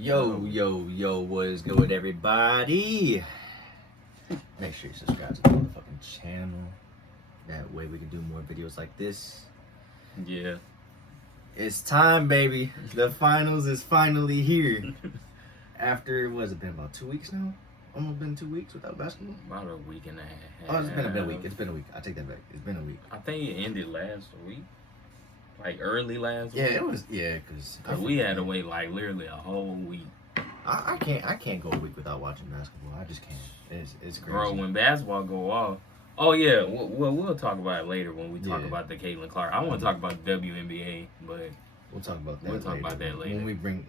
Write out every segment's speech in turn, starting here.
Yo, what is good, everybody? Make sure you subscribe to the motherfucking channel. That way we can do more videos like this. Yeah. It's time, baby. The finals is finally here. After, what has it been, about 2 weeks now? Almost been 2 weeks without basketball? About a week and a half. Oh, it's been a week. It's been a week. I take that back. It's been a week. I think it ended last week. Like early last week. Yeah, it was, because we had to wait like literally a whole week. I can't go a week without watching basketball. I just can't. It's crazy. Bro, when basketball go off. Oh yeah, we'll talk about it later when we talk about the Caitlin Clark. I want to talk about the WNBA, but we'll talk about that. We'll talk about that later when we bring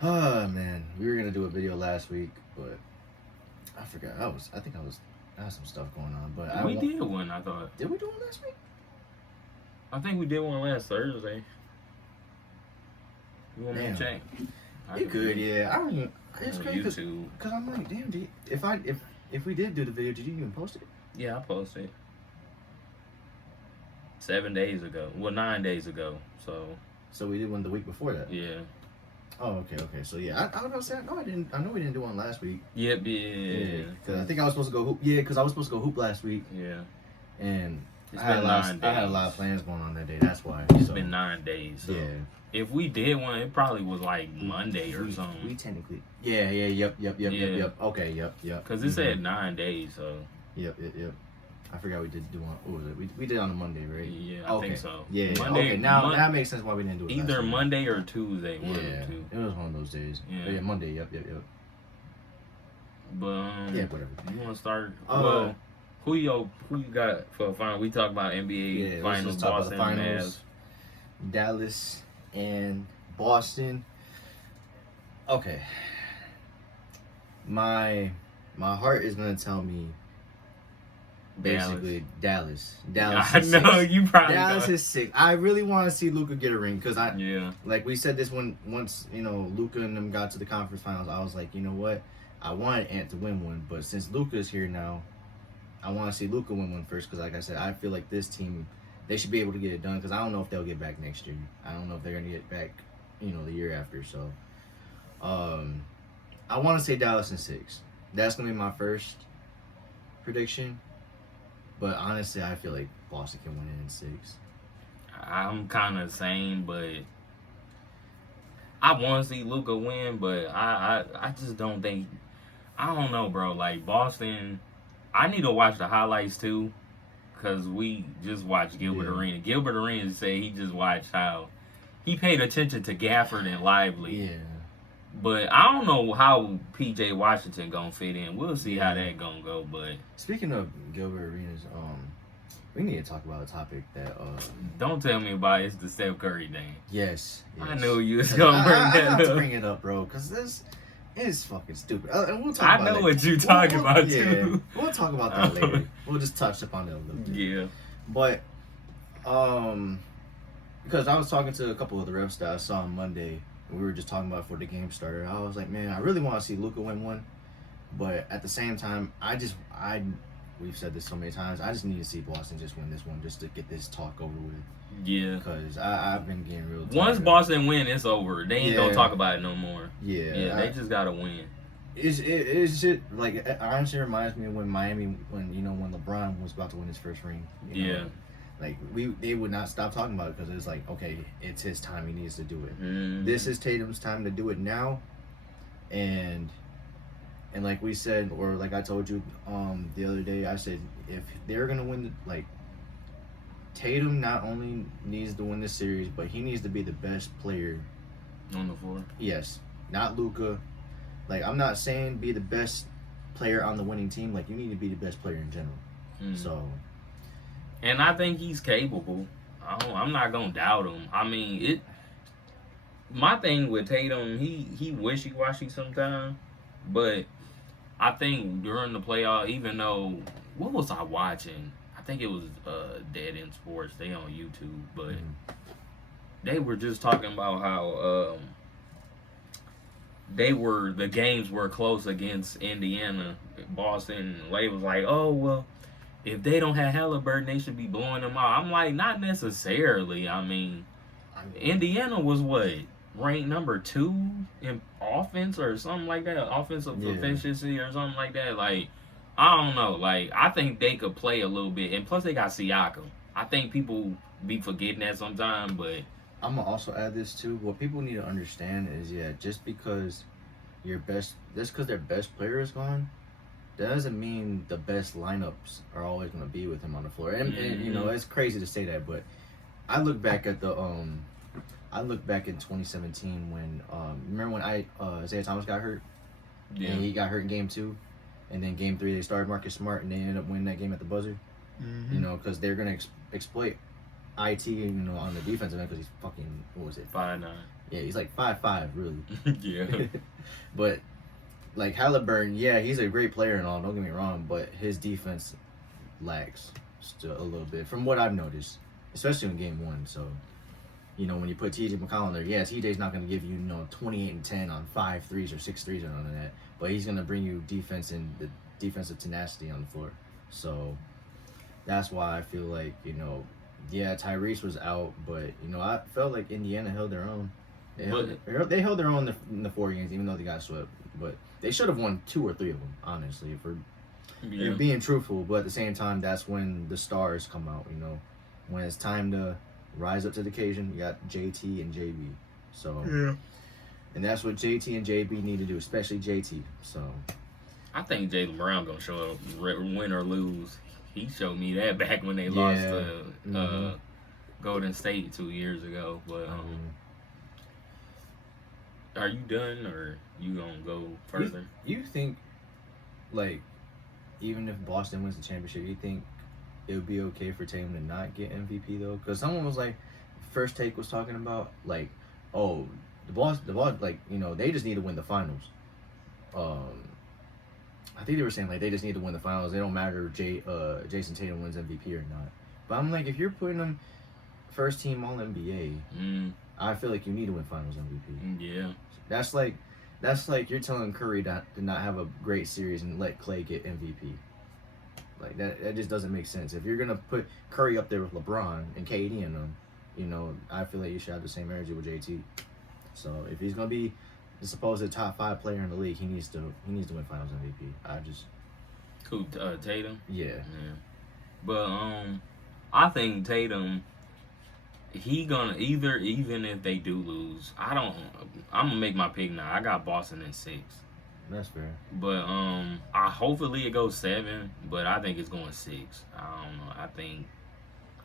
Oh man, we were gonna do a video last week, but I forgot. I had some stuff going on, but we did one. I thought. Did we do one last week? I think we did one last Thursday. You want me to check? You could, yeah. I don't. It's crazy because I'm like, damn. If we did do the video, did you even post it? Yeah, I posted 7 days ago. Well, 9 days ago. So we did one the week before that. Yeah. Oh, okay. So yeah, I was gonna say no, I didn't. I know we didn't do one last week. Yep. Yeah. Because I think I was supposed to go hoop. Yeah, because I was supposed to go hoop last week. Yeah. And it's I had a lot of plans going on that day. That's why. It's been 9 days. So. Yeah. If we did one, it probably was like Monday or something. We technically. Yeah. Yep. Okay. Yep. Because it said 9 days, so. Yep. I forgot we did do one. What was it? We did on a Monday, right? Yeah, I think so. Yeah. Monday, okay. Now that makes sense why we didn't do it. Either Monday or Tuesday. One yeah. Or two. It was one of those days. Yeah. Yeah. Monday. Yep. But yeah, whatever. You want to start? Well, who you got for a final? We talk about NBA finals. Boston, finals. Dallas and Boston. Okay. My heart is gonna tell me basically Dallas. I know you probably. Dallas is sick. I really want to see Luka get a ring because like we said this once Luka and them got to the conference finals. I was like, you know what, I wanted Ant to win one, but since Luka is here now, I want to see Luka win one first because, like I said, I feel like this team, they should be able to get it done because I don't know if they'll get back next year. I don't know if they're gonna get back, the year after. So, I want to say Dallas in 6. That's gonna be my first prediction. But honestly, I feel like Boston can win it in 6. I'm kind of same, but I want to see Luka win, but I just don't think. I don't know, bro. Like Boston, I need to watch the highlights too. Because we just watched Gilbert Arenas. Gilbert Arenas said he just watched how he paid attention to Gafford and Lively. Yeah. But I don't know how P.J. Washington gonna fit in. We'll see how that gonna go. But speaking of Gilbert Arenas, we need to talk about a topic that. Don't tell me about it's the Steph Curry thing. Yes. I knew you was gonna bring that up. I have to bring it up, bro, because this is fucking stupid. And we'll talk about I know what you're talking about too. We'll talk about that later. We'll just touch upon it a little bit. Yeah. But because I was talking to a couple of the refs that I saw on Monday. We were just talking about before the game started. I was like, man, I really want to see Luka win one, but at the same time, we've said this so many times. I just need to see Boston just win this one, just to get this talk over with. Yeah. Because I've been getting real tired. Once Boston win, it's over. They ain't gonna talk about it no more. Yeah. Yeah. They just gotta win. It's just like it honestly reminds me of when Miami, when LeBron was about to win his first ring. Yeah. Like they would not stop talking about it because it's like, okay, it's his time. He needs to do it. Mm-hmm. This is Tatum's time to do it now, and like we said, or like I told you the other day, I said if they're gonna win, like Tatum not only needs to win this series, but he needs to be the best player on the floor. Yes, not Luka. Like I'm not saying be the best player on the winning team. Like you need to be the best player in general. Mm-hmm. So. And I think he's capable. I'm not gonna doubt him. I mean, my thing with Tatum, he wishy-washy sometimes, but I think during the playoff, even though what was I watching? I think it was Dead End Sports. They on YouTube, but they were just talking about how the games were close against Indiana, Boston. Lay was like, oh well. If they don't have Halliburton, they should be blowing them out. I'm like, not necessarily. I mean Indiana was what? ranked number 2 in offense or something like that, offensive efficiency or something like that. Like, I don't know. Like, I think they could play a little bit, and plus they got Siakam. I think people be forgetting that sometimes, but I'm gonna also add this too. What people need to understand is, just because their best player is gone, that doesn't mean the best lineups are always gonna be with him on the floor. And you know, it's crazy to say that, but I look back at I look back in 2017 when remember when Isaiah Thomas got hurt? Yeah. And he got hurt in game 2, and then game 3 they started Marcus Smart, and they ended up winning that game at the buzzer. Mm-hmm. You know, because they're gonna exploit IT, you know, on the defensive end because he's fucking, what was it? 5'9". Yeah, he's like 5'5", really. Yeah. But like Halliburton, he's a great player and all. Don't get me wrong, but his defense lacks still a little bit from what I've noticed, especially in game 1. So, you know, when you put TJ McCollum there, TJ's not going to give you, 28 and 10 on 5 threes or 6 threes or none of that, but he's going to bring you defense and the defensive tenacity on the floor. So that's why I feel like, Tyrese was out, but I felt like Indiana held their own. They held their own in the 4 games, even though they got swept. But they should have won 2 or 3 of them, honestly, for being truthful. But at the same time, that's when the stars come out. When it's time to rise up to the occasion, you got JT and JB. So and that's what JT and JB need to do, especially JT. So I think Jaylen Brown gonna show up, win or lose. He showed me that back when they lost to Golden State 2 years ago. But are you done, or you gonna go further? You think, like, even if Boston wins the championship, you think it would be okay for Tatum to not get MVP though? Because someone was like, First Take was talking about like, oh, the boss, like, they just need to win the finals. I think they were saying like they just need to win the finals. It don't matter if Jason Tatum wins MVP or not. But I'm like, if you're putting them first team All NBA, I feel like you need to win Finals MVP. Yeah, that's like you're telling Curry to not have a great series and let Clay get MVP. Like that just doesn't make sense. If you're gonna put Curry up there with LeBron and KD in them, I feel like you should have the same energy with JT. So if he's gonna be the supposed top 5 player in the league, he needs to win Finals MVP. Tatum. Yeah. But I think Tatum, he gonna even if they do lose, I'm gonna make my pick now. I got Boston in 6. That's fair. But hopefully it goes 7, but I think it's going 6. I don't know.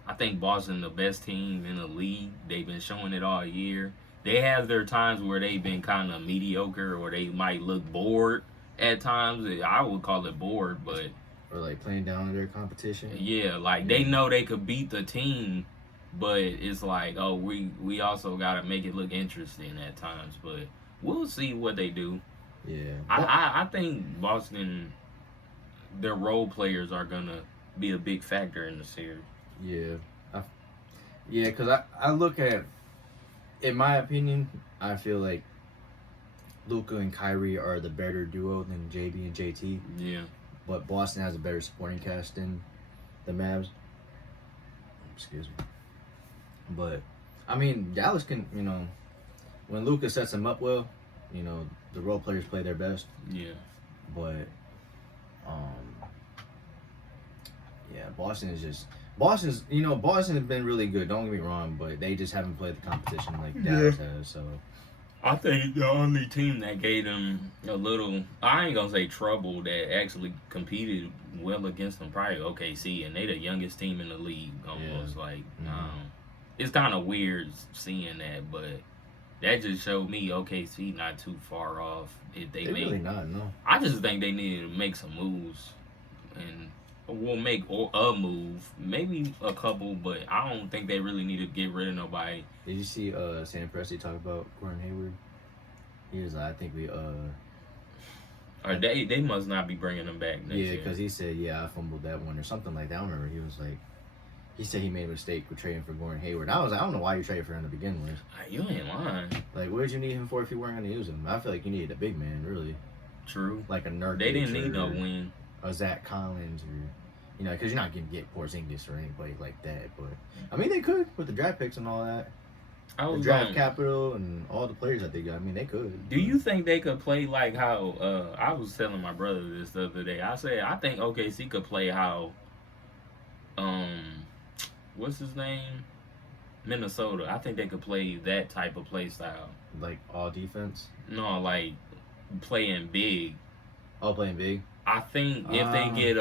I think Boston the best team in the league. They've been showing it all year. They have their times where they've been kind of mediocre, or they might look bored at times. I would call it bored, but or like playing down to their competition. Yeah, like they know they could beat the team, but it's like, oh, we also gotta make it look interesting at times. But we'll see what they do. Yeah, I think Boston, their role players are gonna be a big factor in the series. Yeah, because I look at, in my opinion, I feel like Luka and Kyrie are the better duo than JB and JT. Yeah. But Boston has a better supporting cast than the Mavs. Excuse me. But, I mean, Dallas can, when Luka sets them up well, the role players play their best. Yeah. But, Boston's been really good, don't get me wrong, but they just haven't played the competition like Dallas has, so. I think the only team that gave them a little, I ain't gonna say trouble, that actually competed well against them, probably OKC, and they the youngest team in the league almost. It's kind of weird seeing that, but that just showed me OKC not too far off. If they really not, no. I just think they need to make some moves, and we'll make a move, maybe a couple, but I don't think they really need to get rid of nobody. Did you see Sam Presti talk about Gordon Hayward? He was like, I think we or they must not be bringing him back next year. Yeah, because he said, I fumbled that one or something like that. I remember he was like, he said he made a mistake with trading for Gordon Hayward. I was like, I don't know why you traded for him to begin with. You ain't lying. Like, what did you need him for if you weren't going to use him? I feel like you needed a big man, really. True. Like a Nurkic. They didn't need no wing. A Zach Collins or, because you're not going to get Porzingis or anybody like that. But, I mean, they could with the draft picks and all that. The draft capital and all the players that they got. I mean, they could. Do you think they could play like how I was telling my brother this the other day? I said I think OKC could play how what's his name? Minnesota. I think they could play that type of play style. Like all defense? No, like playing big. Oh, playing big? I think if they get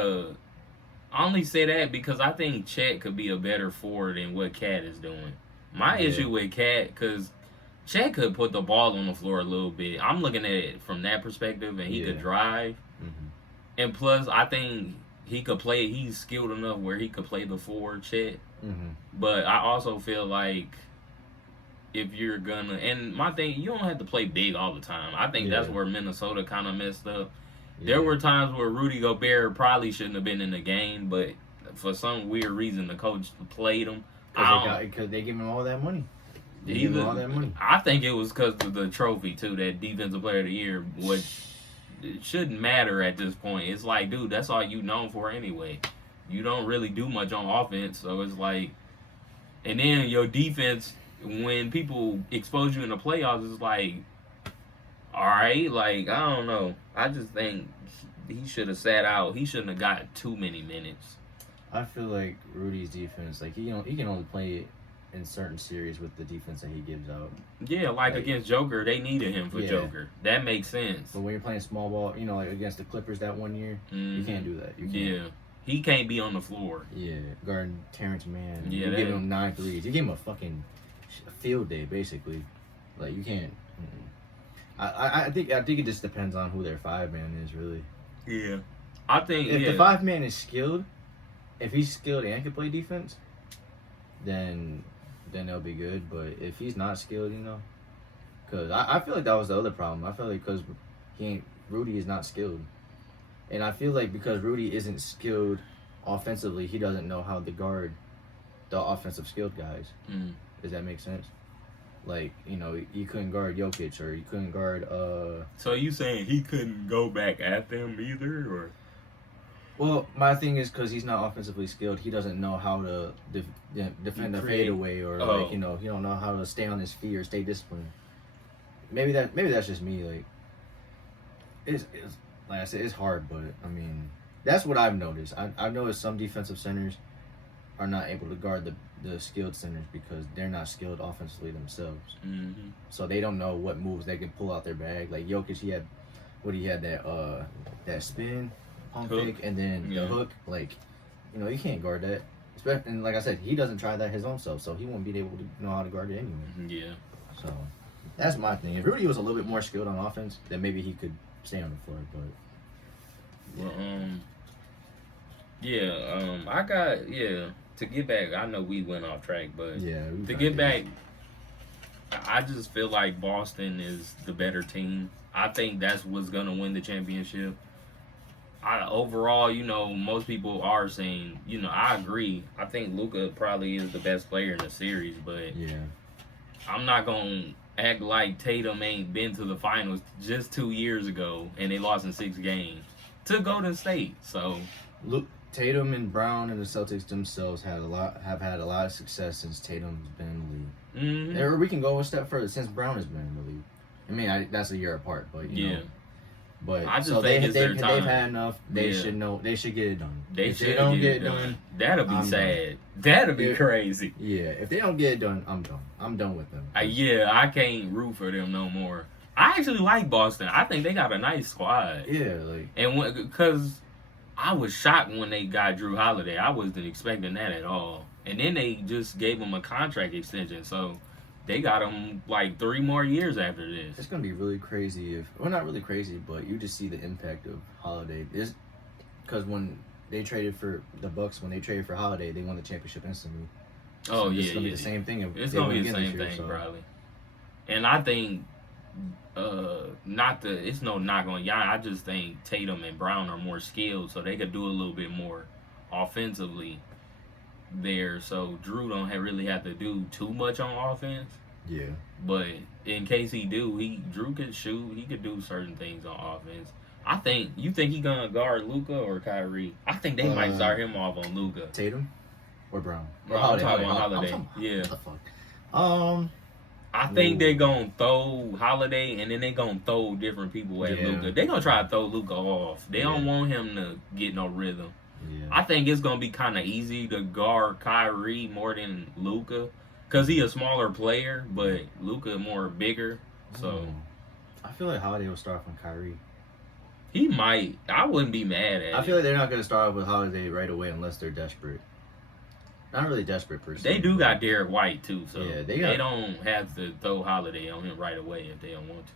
I only say that because I think Chet could be a better forward than what Cat is doing. My issue with Cat, because Chet could put the ball on the floor a little bit. I'm looking at it from that perspective, and he could drive. Mm-hmm. And plus, I think he could play. He's skilled enough where he could play the forward, Chet. Mm-hmm. But I also feel like if you're gonna, and my thing, you don't have to play big all the time. I think that's where Minnesota kind of messed up. There were times where Rudy Gobert probably shouldn't have been in the game, but for some weird reason, the coach played him. Because they give him all that money. I think it was because of the trophy, too, that Defensive Player of the Year, which it shouldn't matter at this point. It's like, dude, that's all you known for anyway. You don't really do much on offense, so it's like... And then your defense, when people expose you in the playoffs, it's like... All right, like, I don't know. I just think he should have sat out. He shouldn't have got too many minutes. I feel like Rudy's defense, like, he can only play in certain series with the defense that he gives out. Yeah, like against Joker, they needed him for Joker. That makes sense. But when you're playing small ball, like against the Clippers that one year, you can't do that. You can't. Yeah. He can't be on the floor. Yeah, guarding Terrence Mann. Yeah, you give him 9 threes. You give him a fucking field day, basically. Like, you can't... I think it just depends on who their 5-man is, really. Yeah, I think if the 5-man is skilled, if he's skilled and can play defense, then they'll be good. But if he's not skilled, because I feel like that was the other problem. I feel like because Rudy is not skilled, and I feel like because Rudy isn't skilled offensively, he doesn't know how to guard the offensive skilled guys. Does that make sense? Like, you couldn't guard Jokic or you couldn't guard... So you saying he couldn't go back at them either, or... Well, my thing is because he's not offensively skilled, he doesn't know how to defend a fadeaway or, he don't know how to stay on his feet or stay disciplined. Maybe that's just me, like... It's like I said, it's hard, but, I mean... That's what I've noticed. I've noticed some defensive centers are not able to guard the skilled centers because they're not skilled offensively themselves. Mm-hmm. So they don't know what moves they can pull out their bag. Like Jokic, he had that spin, pump fake, and then the hook. Like, you can't guard that. And like I said, he doesn't try that his own self, so he won't be able to know how to guard it anyway. Yeah. So that's my thing. If Rudy was a little bit more skilled on offense, then maybe he could stay on the floor. But to get back, I know we went off track, but to get back, I just feel like Boston is the better team. I think that's what's going to win the championship. Overall, most people are saying, I agree. I think Luka probably is the best player in the series, but I'm not going to act like Tatum ain't been to the finals just 2 years ago, and they lost in 6 games to Golden State. So, look. Tatum and Brown and the Celtics themselves have had a lot of success since Tatum's been in the league. Mm-hmm. Or we can go a step further since Brown has been in the league. I mean, that's a year apart, but you know. But I just think they've had enough. They should know. They should get it done. If they don't get it done, that'll be sad. That'll be crazy. Yeah, if they don't get it done, I'm done. I'm done with them. I can't root for them no more. I actually like Boston. I think they got a nice squad. Yeah, because I was shocked when they got Drew Holiday. I wasn't expecting that at all. And then they just gave him a contract extension. So they got him like 3 more years after this. It's going to be really crazy not really crazy, but you just see the impact of Holiday. Because when they traded for the Bucks, when they traded for Holiday, they won the championship instantly. So it's going to be the same thing. It's going to be the same thing, probably. And I think... it's no knock on y'all. I just think Tatum and Brown are more skilled, so they could do a little bit more offensively there. So Drew don't really have to do too much on offense. Yeah. But in case Drew could shoot. He could do certain things on offense. You think he gonna guard Luka or Kyrie? I think they might start him off on Luka. Tatum or Brown? Or I'm talking about Holiday. Yeah. What the fuck? I think they're gonna throw Holiday, and then they're gonna throw different people at Luka. They're gonna try to throw Luka off. They don't want him to get no rhythm. Yeah. I think it's gonna be kind of easy to guard Kyrie more than Luka, cause he a smaller player, but Luka more bigger. So I feel like Holiday will start off on Kyrie. He might. I wouldn't be mad at it. I feel like they're not gonna start off with Holiday right away unless they're desperate. Not really desperate per se. They do got Derek White too, so they don't have to throw Holiday on him right away if they don't want to.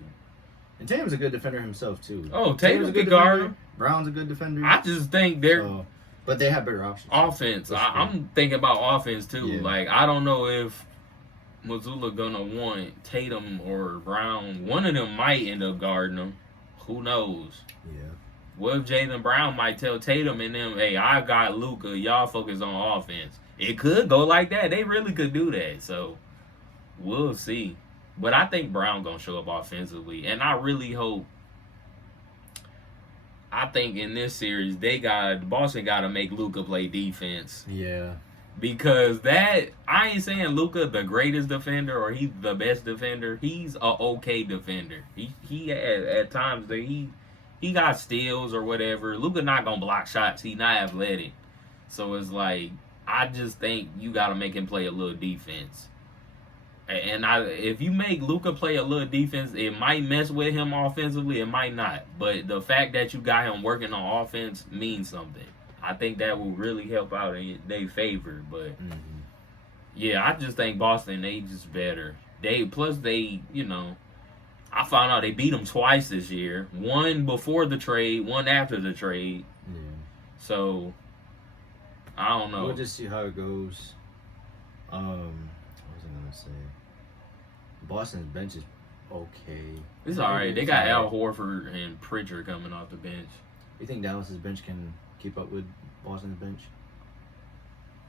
And Tatum's a good defender himself too. Oh, Tatum's a good guard. Brown's a good defender. I just think they're, but they have better options. Offense. I'm thinking about offense too. Yeah. Like I don't know if Missoula gonna want Tatum or Brown. One of them might end up guarding them. Who knows? Yeah. What if Jaylen Brown might tell Tatum and them, "Hey, I got Luka. Y'all focus on offense." It could go like that. They really could do that. So we'll see. But I think Brown gonna show up offensively, and I really hope. I think in this series Boston got to make Luka play defense. Yeah. Because I ain't saying Luka the greatest defender or he's the best defender. He's a okay defender. He at times that he got steals or whatever. Luka not gonna block shots. He not athletic. So it's like. I just think you got to make him play a little defense. And if you make Luka play a little defense, it might mess with him offensively. It might not. But the fact that you got him working on offense means something. I think that will really help out in their favor. But, yeah, I just think Boston, they just better. I found out they beat them twice this year. One before the trade, one after the trade. Yeah. So... I don't know. We'll just see how it goes. What was I gonna say? Boston's bench is okay. It's alright. They got Al Horford and Pritchard coming off the bench. You think Dallas's bench can keep up with Boston's bench?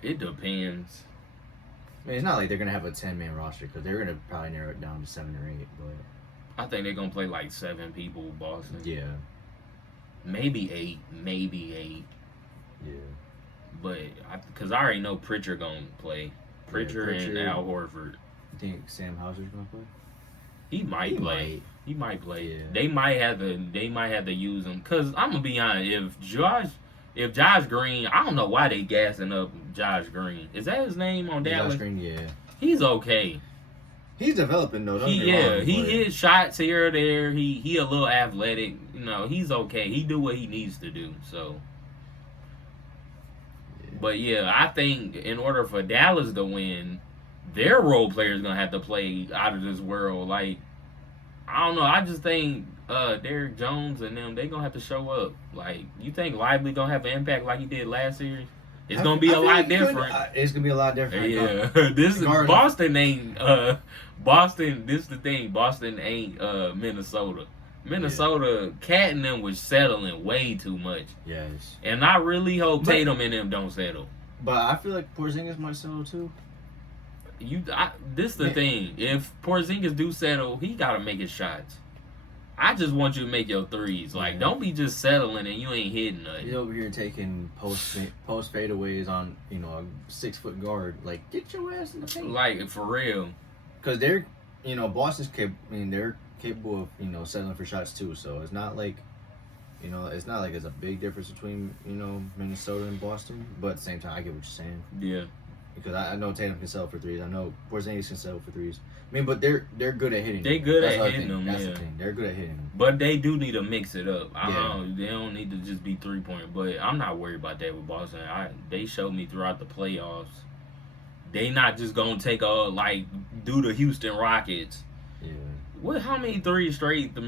It depends. I mean, it's not like they're gonna have a 10-man roster because they're gonna probably narrow it down to 7 or 8. But I think they're gonna play like 7 people. Boston. Yeah. Maybe 8. Yeah. But because I already know Pritchard gonna play. Pritchard and Al Horford. You think Sam Hauser's gonna play? He might play. He might play. Yeah. They might have to use him. Cause I'm gonna be honest, if Josh Green, I don't know why they gassing up Josh Green. Is that his name on Dallas? Josh Green, yeah. He's okay. He's developing though. He hits shots here or there. He a little athletic. He's okay. He do what he needs to do. So. But yeah, I think in order for Dallas to win, their role players gonna have to play out of this world. Like, I don't know. I just think Derrick Jones and them, they gonna have to show up. Like, you think Lively gonna have an impact like he did last series? It's gonna be a lot different. It's gonna be a lot different. Yeah, this is Boston ain't Boston. This is the thing. Boston ain't Minnesota. Minnesota, Cat and them was settling way too much. Yes. And I really hope Tatum and them don't settle. But I feel like Porzingis might settle too. This is the thing. If Porzingis do settle, he got to make his shots. I just want you to make your threes. Like, don't be just settling and you ain't hitting nothing. You're over here taking post fadeaways on, a 6-foot guard. Like, get your ass in the paint. Like, for real. Because they're, Boston's they're capable of, settling for shots too. So it's not like, it's not like it's a big difference between, Minnesota and Boston. But at the same time, I get what you're saying. Yeah. Because I know Tatum can settle for threes. I know Porzingis can settle for threes. I mean, but they're good at hitting. They're good at hitting them. That's the thing. They're good at hitting them. But they do need to mix it up. They don't need to just be 3-point. But I'm not worried about that with Boston. They showed me throughout the playoffs. They not just gonna take do the Houston Rockets. Yeah. How many threes straight they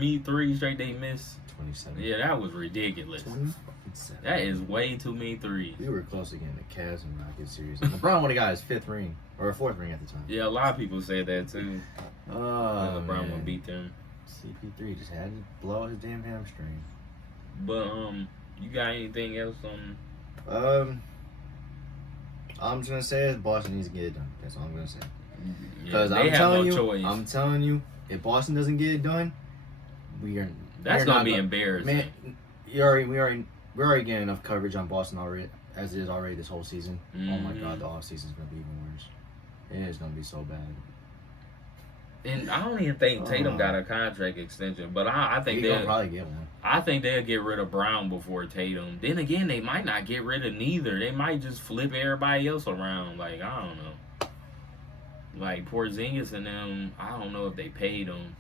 missed? 27. Yeah, that was ridiculous. 27. That is way too many threes. We were close to getting the Cavs and Rockets series. LeBron would have got his 5th ring or 4th ring at the time. Yeah, a lot of people said that too. LeBron would beat them. CP3 just had to blow out his damn hamstring. But you got anything else on? I'm just gonna say is Boston needs to get it done. That's all I'm gonna say. Because I'm telling you, if Boston doesn't get it done, that's gonna be embarrassing. Man, we already getting enough coverage on Boston already as it is already this whole season. Mm-hmm. Oh my God, the off season is gonna be even worse. It is gonna be so bad. And I don't even think Tatum got a contract extension, but I think they'll probably get one. I think they'll get rid of Brown before Tatum. Then again, they might not get rid of neither. They might just flip everybody else around. Like, I don't know. Like Porzingis and them, I don't know if they paid them.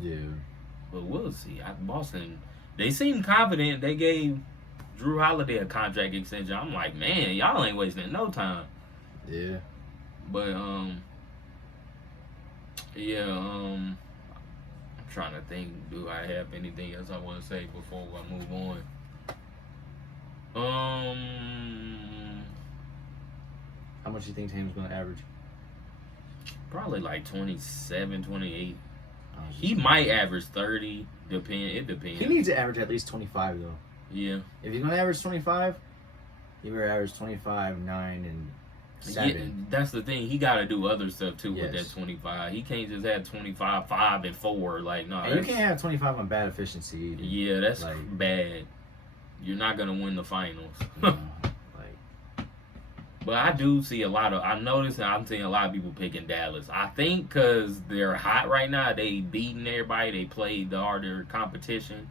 Yeah. But we'll see. Boston, they seem confident. They gave Drew Holiday a contract extension. I'm like, man, y'all ain't wasting no time. Yeah. But I'm trying to think. Do I have anything else I want to say before I move on? How much do you think Tatum's going to average? Probably like 27, 28. He might average 30. It depends. He needs to average at least 25 though. Yeah. If he's going to average 25, he better average 25, 9, and 7. Yeah, that's the thing. He got to do other stuff too with that 25. He can't just have 25, 5, and 4. Like, no. And you can't have 25 on bad efficiency either. Yeah, that's bad. You're not going to win the finals. But I do see I noticed I'm seeing a lot of people picking Dallas. I think because they're hot right now, they beating everybody. They played the harder competition.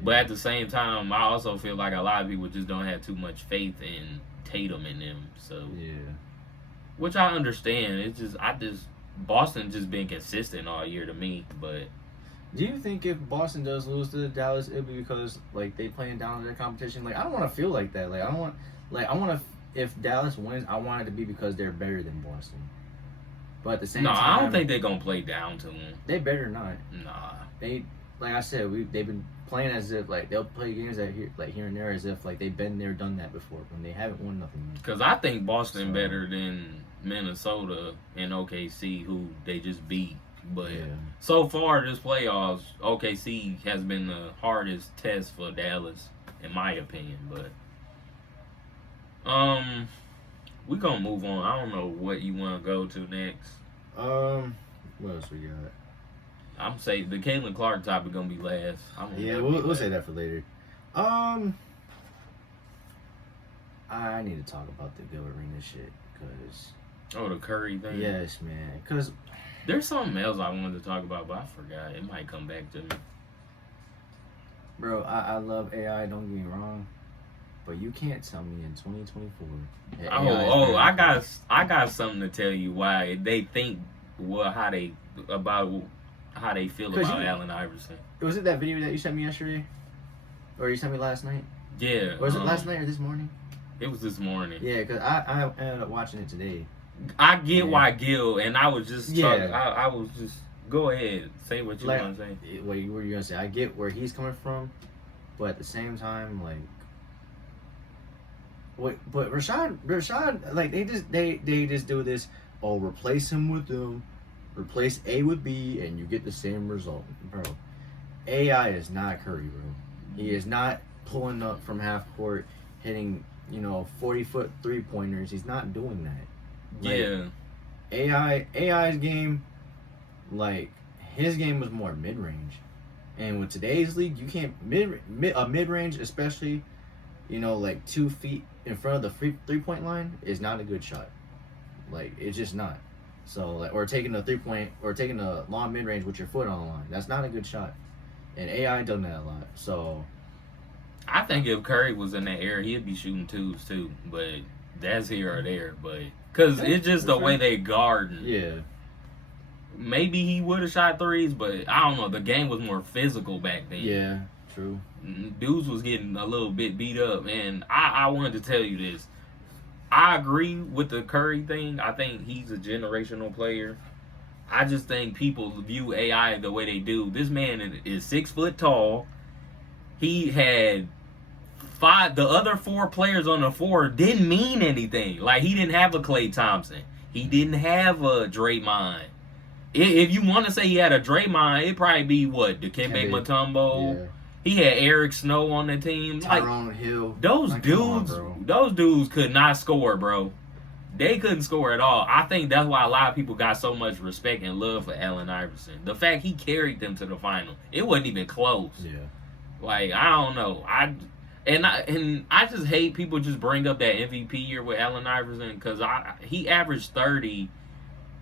But at the same time, I also feel like a lot of people just don't have too much faith in Tatum in them. So which I understand. It's just Boston just been consistent all year to me. But do you think if Boston does lose to Dallas, it'll be because like they playing down to their competition? Like I don't want to feel like that. Like I want to. If Dallas wins, I want it to be because they're better than Boston. But at the same time, I don't think they're gonna play down to them. They better not. Nah. They, like I said, they've been playing as if like they'll play games here and there as if like they've been there, done that before, when they haven't won nothing. Because I think Boston better than Minnesota and OKC, who they just beat. But so far this playoffs, OKC has been the hardest test for Dallas, in my opinion. But we gonna move on. I don't know what you want to go to next. What else we got? I'm saying the Caitlin Clark topic gonna be last. We'll say that for later. I need to talk about the Gil Arena shit because the Curry thing. Yes, man. Because there's something else I wanted to talk about, but I forgot. It might come back to me. Bro, I love AI. Don't get me wrong. But you can't tell me in 2024. I got something to tell you why they think how they feel about Allen Iverson. Was it that video that you sent me yesterday, or you sent me last night? Yeah. Was it last night or this morning? It was this morning. Yeah, because I ended up watching it today. I get why Gil, and I was just talking. I was just go ahead, say what you want to say. What were you gonna say? I get where he's coming from, but at the same time, like. But Rashad, like they just do this. Oh, replace him with them, replace A with B, and you get the same result, bro. AI is not Curry, bro. He is not pulling up from half court, hitting 40-foot 3-pointers. He's not doing that. AI's game, like his game was more mid range, and with today's league, you can't mid range, especially. Like 2 feet in front of the 3-point line is not a good shot. Like, it's just not. So, like, or taking a 3-point, or taking a long mid-range with your foot on the line. That's not a good shot. And AI done that a lot. So, I think if Curry was in that area, he'd be shooting twos too. But that's here or there. But, because it's just the way they guard. Yeah. Maybe he would have shot threes, but I don't know. The game was more physical back then. Yeah. True. Dudes was getting a little bit beat up, and I wanted to tell you this. I agree with the Curry thing. I think he's a generational player. I just think people view AI the way they do. This man is 6 foot tall. He had the other 4 players on the floor didn't mean anything. Like, he didn't have a Klay Thompson. He didn't have a Draymond. If you want to say he had a Draymond, it'd probably be Dikembe Mutombo. Yeah. He had Eric Snow on the team. Tyrone Hill. Those dudes could not score, bro. They couldn't score at all. I think that's why a lot of people got so much respect and love for Allen Iverson. The fact he carried them to the final. It wasn't even close. Yeah. Like, I don't know. I just hate people just bring up that MVP year with Allen Iverson because he averaged 30,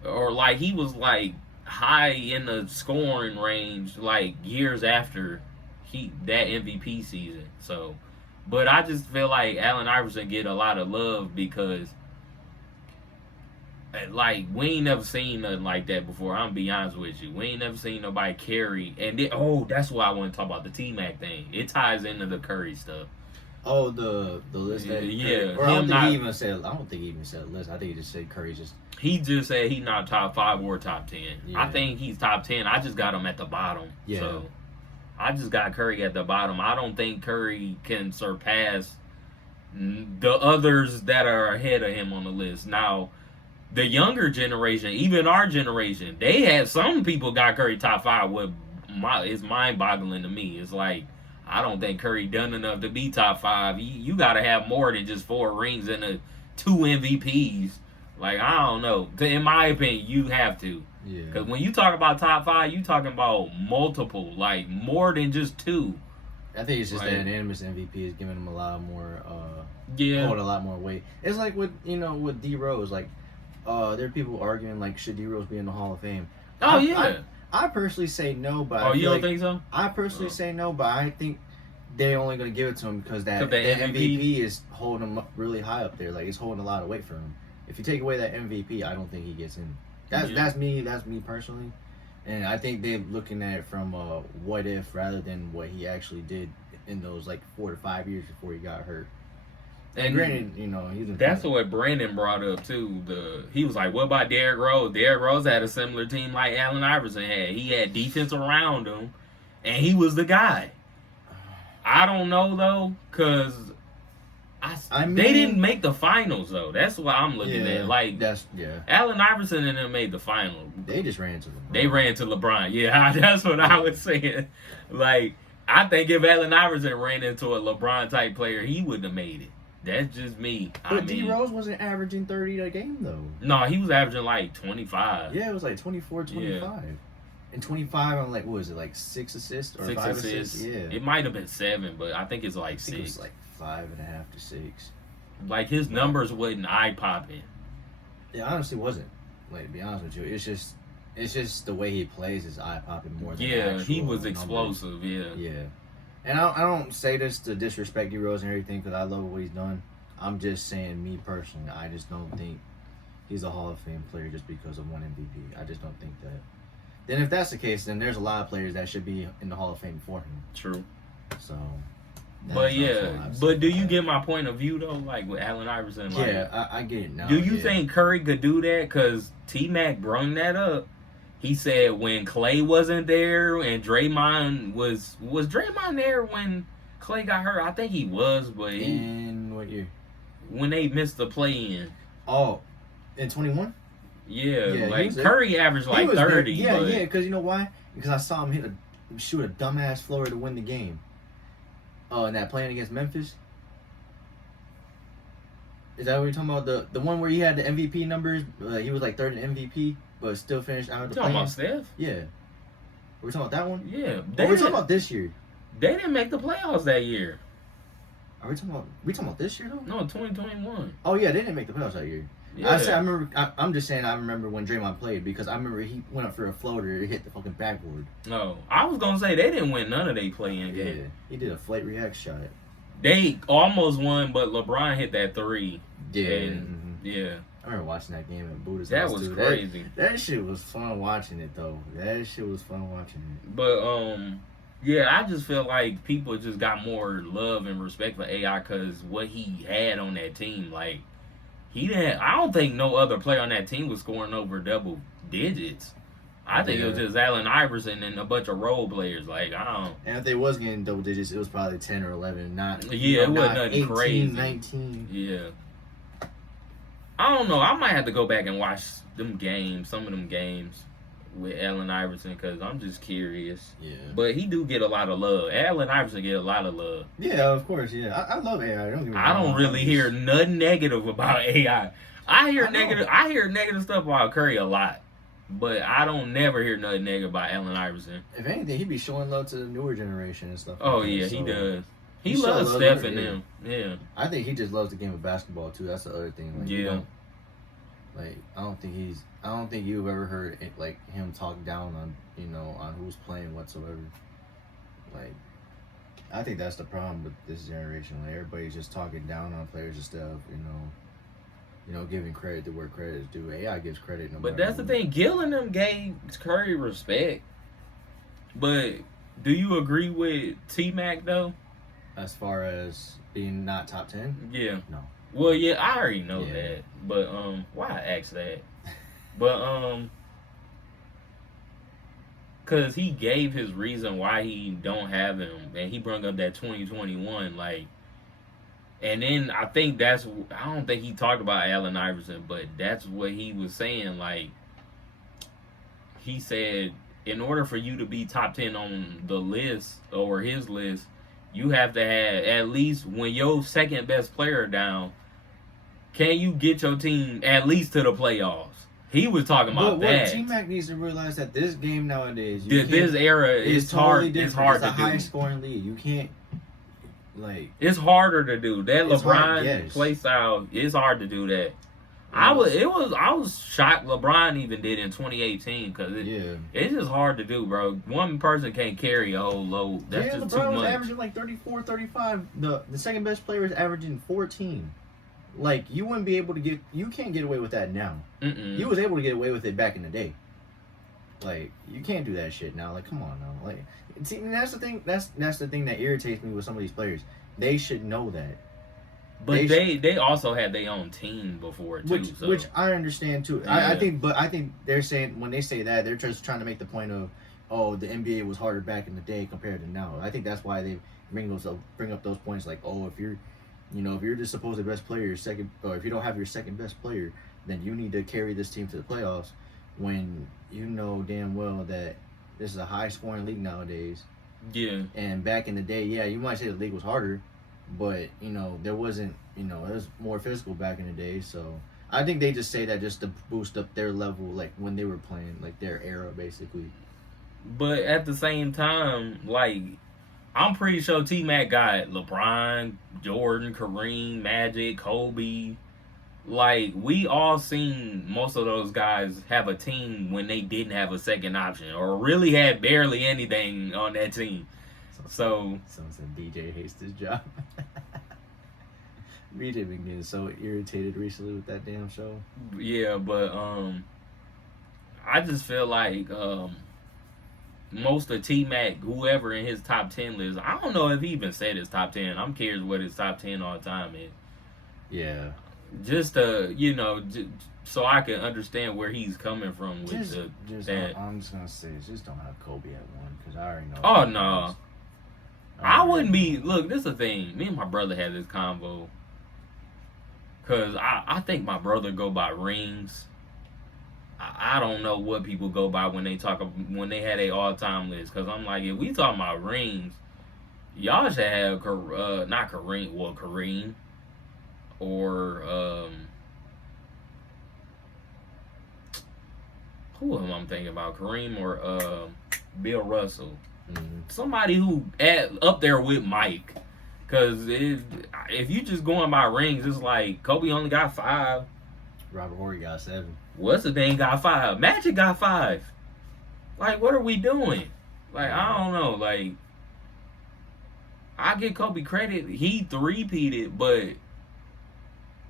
or like he was like high in the scoring range like years after that MVP season. So, but I just feel like Allen Iverson get a lot of love because like we ain't never seen nothing like that before. I'm gonna be honest with you. We ain't never seen nobody carry. And that's why I want to talk about the T-Mac thing. It ties into the Curry stuff. Oh, the list that yeah. Or I don't think he even said. I don't think he even said list. I think he just said Curry's just. He just said he's not top 5 or top 10. Yeah. I think he's top 10. I just got him at the bottom. Yeah. So I just got Curry at the bottom. I don't think Curry can surpass the others that are ahead of him on the list. Now, the younger generation, even our generation, they had some people got Curry top 5. It's mind-boggling to me. It's like, I don't think Curry done enough to be top 5. You got to have more than just 4 rings and 2 MVPs. Like, I don't know. In my opinion, you have to. Yeah. Because when you talk about top 5, you talking about multiple, like more than just 2. I think it's just like, that unanimous MVP is giving him a lot more. Hold a lot more weight. It's like with D Rose. Like, there are people arguing like should D Rose be in the Hall of Fame? I personally say no, but you don't think so? I personally say no, but I think they're only going to give it to him because that MVP is holding him up really high up there. Like, it's holding a lot of weight for him. If you take away that MVP, I don't think he gets in. That's me personally, and I think they're looking at it from what if rather than what he actually did in those like 4 to 5 years before he got hurt. And granted, that's what Brandon brought up too. He was like, "What about Derrick Rose? Derrick Rose had a similar team like Allen Iverson had. He had defense around him, and he was the guy." I don't know though, cause they didn't make the finals though. That's what I'm looking at. Like, Allen Iverson and them made the final. They just ran to LeBron. They ran to LeBron. Yeah, that's what I was saying. Like, I think if Allen Iverson ran into a LeBron type player, he wouldn't have made it. That's just me. But D Rose wasn't averaging 30 a game though. No, he was averaging like 25. Yeah, it was like 24, 25. Yeah. And 25 on like, what was it, like 6 assists or 6 5 assists? Yeah. It might have been 7, but I think it's like 6. It was like 5.5 to 6. Like, his numbers wasn't eye popping. It honestly wasn't. Like, to be honest with you, it's just the way he plays is eye popping more than he was explosive. Numbers. Yeah. And I don't say this to disrespect D Rose and everything because I love what he's done. I'm just saying, me personally, I just don't think he's a Hall of Fame player just because of one MVP. I just don't think that. Then if that's the case, then there's a lot of players that should be in the Hall of Fame for him. True. So. But do you get my point of view though? Like with Allen Iverson. Like, yeah, I get it now. Do you think Curry could do that? Because T-Mac brung that up. He said when Clay wasn't there and Draymond was Draymond there when Clay got hurt? I think he was, but in what year? When they missed the play-in. Oh, in 21? Yeah, like Curry averaged like 30. Yeah, because you know why? Because I saw him shoot a dumbass floater to win the game. In that playing against Memphis. Is that what you're talking about? The one where he had the MVP numbers? He was like third in MVP, but still finished out of the play-in? Talking about Steph? Yeah. We're talking about that one? Yeah. We're talking about this year. They didn't make the playoffs that year. Are we talking about this year though? No, 2021. Oh yeah, they didn't make the playoffs that year. Yeah. I'm just saying I remember when Draymond played because I remember he went up for a floater, it hit the fucking backboard. No, I was gonna say they didn't win none of their play-in games. Yeah, he did a flight react shot. They almost won, but LeBron hit that 3. Yeah, yeah. I remember watching that game at Buddha's That house was too. crazy. That shit was fun watching it though. But yeah, I just feel like people just got more love and respect for AI because what he had on that team, like. I don't think no other player on that team was scoring over double digits. I think it was just Allen Iverson and a bunch of role players. Like, I don't. And if they was getting double digits, it was probably 10 or 11. It wasn't nothing 18, crazy. 19. Yeah. I don't know. I might have to go back and watch some of them games with Allen Iverson because I'm just curious. Yeah. But he do get a lot of love. Allen Iverson get a lot of love. Yeah, of course. Yeah, I love AI. I don't really hear nothing negative about AI. I hear negative stuff about Curry a lot, but I don't never hear nothing negative about Allen Iverson. If anything, he be showing love to the newer generation and stuff. Oh yeah, he does. He loves Steph and them. Yeah. I think he just loves the game of basketball too. That's the other thing. Like, Like I don't think you've ever heard it, like him talk down on on who's playing whatsoever. Like I think that's the problem with this generation. Like everybody's just talking down on players and stuff. Giving credit to where credit is due. AI gives credit. But that's the thing. Gill and them gave Curry respect. But do you agree with T-Mac though? As far as being not top 10? Yeah. No. Well, yeah, I already know that. But why I asked that? But cause he gave his reason why he don't have him, and he brought up that 2021 like. And then I don't think he talked about Allen Iverson, but that's what he was saying. Like, he said, in order for you to be top 10 on the list or his list, you have to have at least when your second best player down, can you get your team at least to the playoffs? He was talking about that. What T-Mac needs to realize that this game nowadays, this era is totally hard. It's hard to do. It's a high scoring league. You can't. Like it's harder to do that. LeBron play style. It's hard to do that. I was shocked LeBron even did in 2018 because it's just hard to do, bro. One person can't carry a whole load. That's just LeBron too much. Was averaging like 34, 35. The second best player is averaging 14. Like you wouldn't be able to get. You can't get away with that now. You was able to get away with it back in the day. Like you can't do that shit now. Like come on now. Like see, that's the thing. That's the thing that irritates me with some of these players. They should know that. But they also had their own team before too. Which I understand too. Yeah. I think they're saying when they say that they're just trying to make the point of, oh, the NBA was harder back in the day compared to now. I think that's why they bring up those points like, oh, if you're the supposed best player, or if you don't have your second best player, then you need to carry this team to the playoffs. When you know damn well that this is a high scoring league nowadays. Yeah. And back in the day, you might say the league was harder, but there wasn't. It was more physical back in the day. So I think they just say that just to boost up their level, like when they were playing, like their era, basically. But at the same time, like I'm pretty sure T-Mac got LeBron, Jordan, Kareem, Magic, Kobe. Like, we all seen most of those guys have a team when they didn't have a second option or really had barely anything on that team. So someone said BJ hates his job. BJ been getting so irritated recently with that damn show. Yeah, but I just feel like most of T-Mac, whoever in his top 10 list, I don't know if he even said his top 10. I'm curious what his top 10 all time is. Yeah. Just so I can understand where he's coming from with that. I'm just gonna say, just don't have Kobe at one because I already know. Oh no, I wouldn't be. Look, this is the thing. Me and my brother had this convo because I think my brother go by rings. I don't know what people go by when they had a all time list. Because I'm like, if we talking about rings, y'all should have not Kareem. Well, Kareem. Or who am I thinking about? Kareem or Bill Russell? Somebody who up there with Mike. Because if you just going by rings, it's like Kobe only got 5. Robert Horry got 7. What's the thing got 5? Magic got 5. Like, what are we doing? Like, I don't know. Like, I give Kobe credit. He 3-peated, but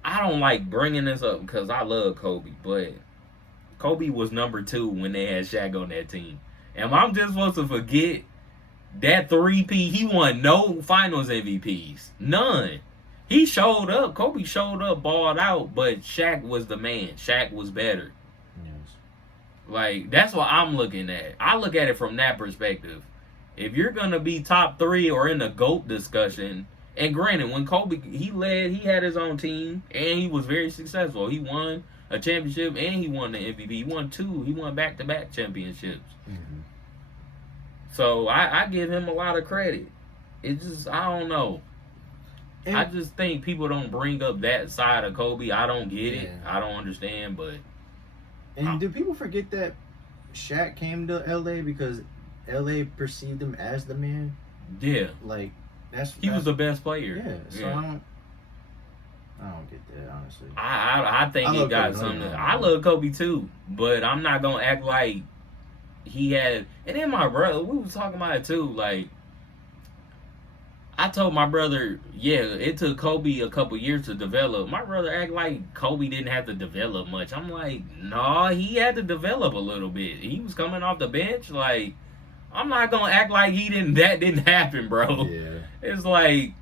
I don't like bringing this up because I love Kobe, but Kobe was number 2 when they had Shaq on that team. And I'm just supposed to forget that 3-peat, he won no finals MVPs. None. He showed up. Kobe showed up, balled out, but Shaq was the man. Shaq was better. Yes. Like, that's what I'm looking at. I look at it from that perspective. If you're going to be top 3 or in the GOAT discussion, and granted, when Kobe, he had his own team, and he was very successful. He won a championship, and he won the MVP. He won 2. He won back-to-back championships. Mm-hmm. So, I give him a lot of credit. It's just, I don't know. And I just think people don't bring up that side of Kobe. I don't get it. I don't understand, but... And do people forget that Shaq came to L.A. because L.A. perceived him as the man? Yeah. Like... He was the best player. Yeah, so I don't get that, honestly. I think he got something. I love Kobe too, but I'm not gonna act like he had. And then my brother, we was talking about it too. Like, I told my brother, yeah, it took Kobe a couple years to develop. My brother act like Kobe didn't have to develop much. I'm like, nah, he had to develop a little bit. He was coming off the bench. Like, I'm not gonna act like that didn't happen, bro. Yeah. It's like.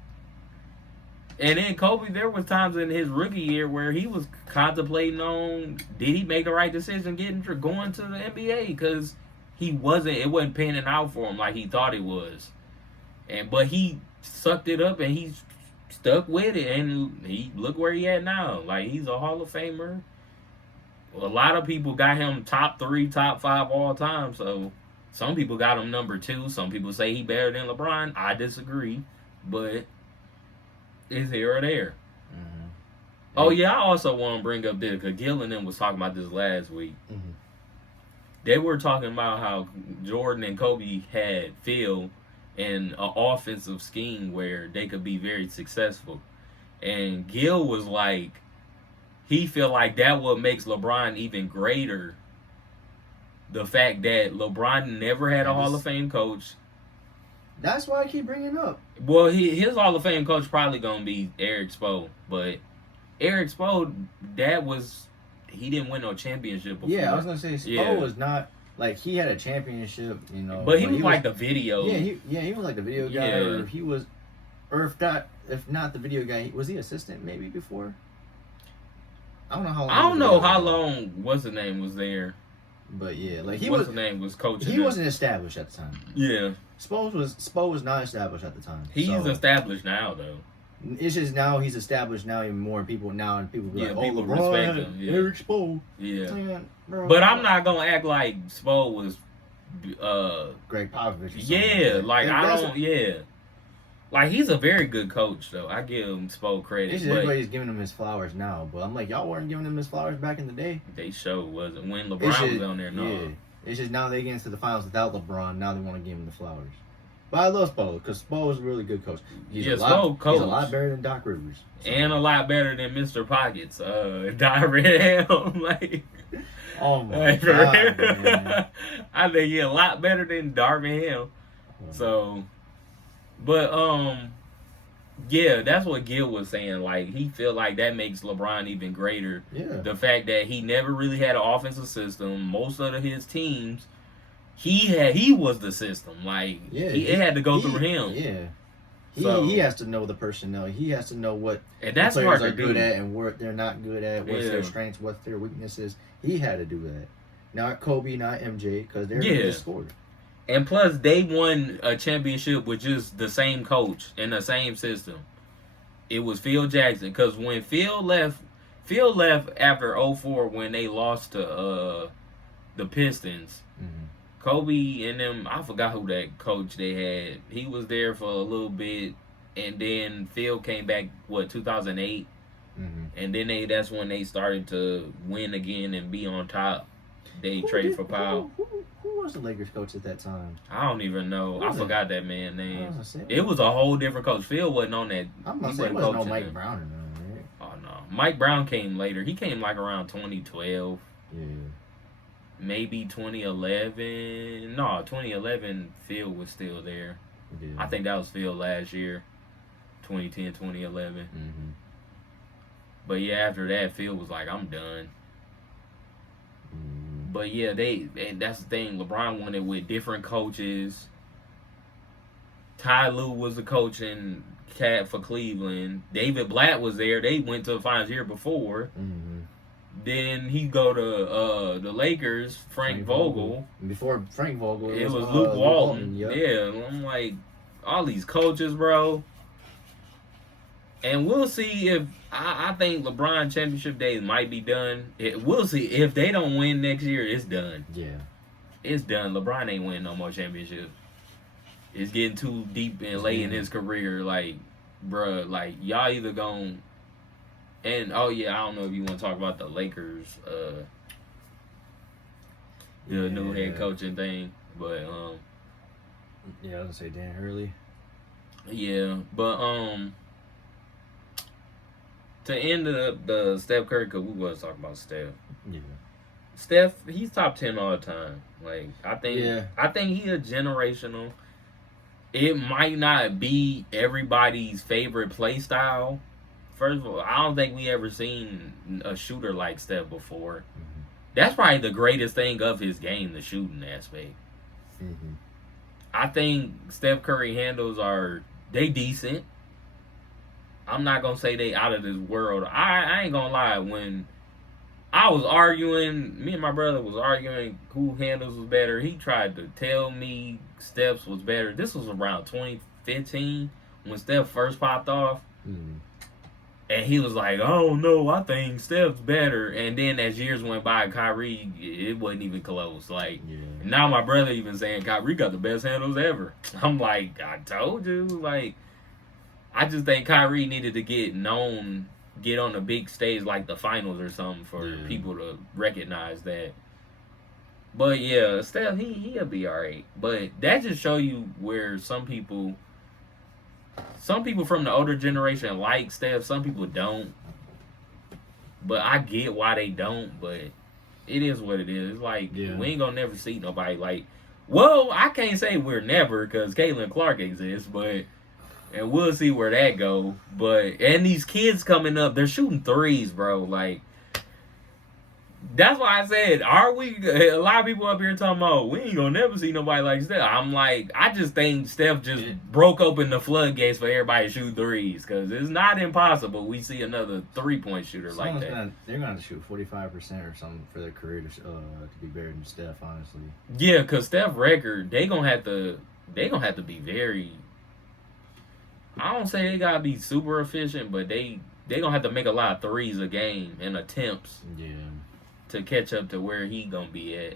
And then Kobe, there was times in his rookie year where he was contemplating on, did he make the right decision going to the NBA? Because it wasn't panning out for him like he thought it was. But he sucked it up and he stuck with it, and look where he at now. Like, he's a Hall of Famer. A lot of people got him top 3, top 5 all time. So some people got him number 2. Some people say he better than LeBron. I disagree, but is here or there. Mm-hmm. Oh yeah, I also want to bring up this because Gil and them was talking about this last week. Mm-hmm. They were talking about how Jordan and Kobe had Phil in an offensive scheme where they could be very successful, and Gil was like, he feel like that what makes LeBron even greater. The fact that LeBron never had a Hall of Fame coach. That's why I keep bringing up. Well, his Hall of Fame coach probably gonna be Eric Spo, but Eric Spo, he didn't win no championship before. Yeah, I was gonna say Spo was not like he had a championship, but he was like the video. Yeah, he was like the video guy, or he was, or if not the video guy, was he assistant maybe before? I don't know how long. I don't know how long what's the name was there. But yeah, like what's the name was coaching. He wasn't established at the time. Yeah, Spo was not established at the time. He's established now though. It's just now he's established now even more people now, and people be like, people LeBron respect him. Yeah. Eric Spo. Yeah, man, bro, but I'm not gonna act like Spo was Greg Popovich. Yeah, like I don't. Yeah. Like, he's a very good coach, though. I give him Spo credit. Everybody's giving him his flowers now, but I'm like, y'all weren't giving him his flowers back in the day. They wasn't. When LeBron was on there, no. Yeah. It's just now they get into the finals without LeBron. Now they want to give him the flowers. But I love Spo because Spo is a really good coach. He's a lot better than Doc Rivers. So. And a lot better than Mr. Pockets. Darvin like. Oh my God, man. I think he's a lot better than Darvin Ham. So. But yeah, that's what Gil was saying. Like, he feel like that makes LeBron even greater. Yeah. The fact that he never really had an offensive system. Most of his teams, he was the system. Like, it had to go through him. Yeah. He has to know the personnel. He has to know what and that's the players are good at and what they're not good at. What's their strengths? What's their weaknesses? He had to do that. Not Kobe, not MJ, because they're the scorer. And plus, they won a championship with just the same coach and the same system. It was Phil Jackson. Because when Phil left after 2004 when they lost to the Pistons. Mm-hmm. Kobe and them, I forgot who that coach they had. He was there for a little bit. And then Phil came back, 2008? Mm-hmm. And then that's when they started to win again and be on top. They traded for Powell. Who was the Lakers coach at that time? I don't even know. I forgot that man's name. It was a whole different coach. Phil wasn't on that. I'm not saying it wasn't no Mike Brown or nothing, right? Oh, no. Mike Brown came later. He came like around 2012. Yeah. Maybe 2011. No, 2011, Phil was still there. Yeah. I think that was Phil last year. 2010, 2011. Mm-hmm. But yeah, after that, Phil was like, I'm done. But yeah, that's the thing. LeBron won it with different coaches. Ty Lue was the coach in cat for Cleveland. David Blatt was there. They went to the finals year before. Mm-hmm. Then he go to the Lakers, Frank Vogel. Before Frank Vogel, it was Luke Walton. Yep. Yeah, I'm like, all these coaches, bro. And we'll see if I think LeBron championship days might be done. We'll see if they don't win next year. It's done. Yeah, it's done. LeBron ain't winning no more championships. It's getting too deep and late in his career. Like, bruh, like y'all either gon' and I don't know if you want to talk about the Lakers, the new head coaching thing, but yeah, I was gonna say Dan Hurley. Yeah, but to end the Steph Curry, because we was talking about Steph. Yeah. Steph, he's top 10 all the time. Like, I think he a generational. It might not be everybody's favorite play style. First of all, I don't think we ever seen a shooter like Steph before. Mm-hmm. That's probably the greatest thing of his game, the shooting aspect. Mm-hmm. I think Steph Curry handles they decent. I'm not going to say they out of this world. I ain't going to lie. When I was arguing, me and my brother was arguing who handles was better. He tried to tell me Steph's was better. This was around 2015 when Steph first popped off. Mm-hmm. And he was like, oh, no, I think Steph's better. And then as years went by, Kyrie, it wasn't even close. Like, now my brother even saying Kyrie got the best handles ever. I'm like, I told you. Like, I just think Kyrie needed to get on the big stage like the finals or something for people to recognize that. But, yeah, Steph, he'll be all right. But that just show you where some people from the older generation like Steph, some people don't. But I get why they don't, but it is what it is. It's like, we ain't gonna never see nobody like, well, I can't say we're never, because Caitlin Clark exists, but, and we'll see where that go. But, and these kids coming up, they're shooting threes, bro. Like, that's why I said, a lot of people up here talking about, we ain't gonna never see nobody like Steph. I'm like, I just think Steph just broke open the floodgates for everybody to shoot threes, because it's not impossible we see another 3-point shooter like that. They're gonna shoot 45% or something for their career to be better than Steph, honestly. Yeah, because Steph record, they gonna have to be very, I don't say they gotta be super efficient, but they gonna have to make a lot of threes a game and attempts. Yeah. To catch up to where he gonna be at.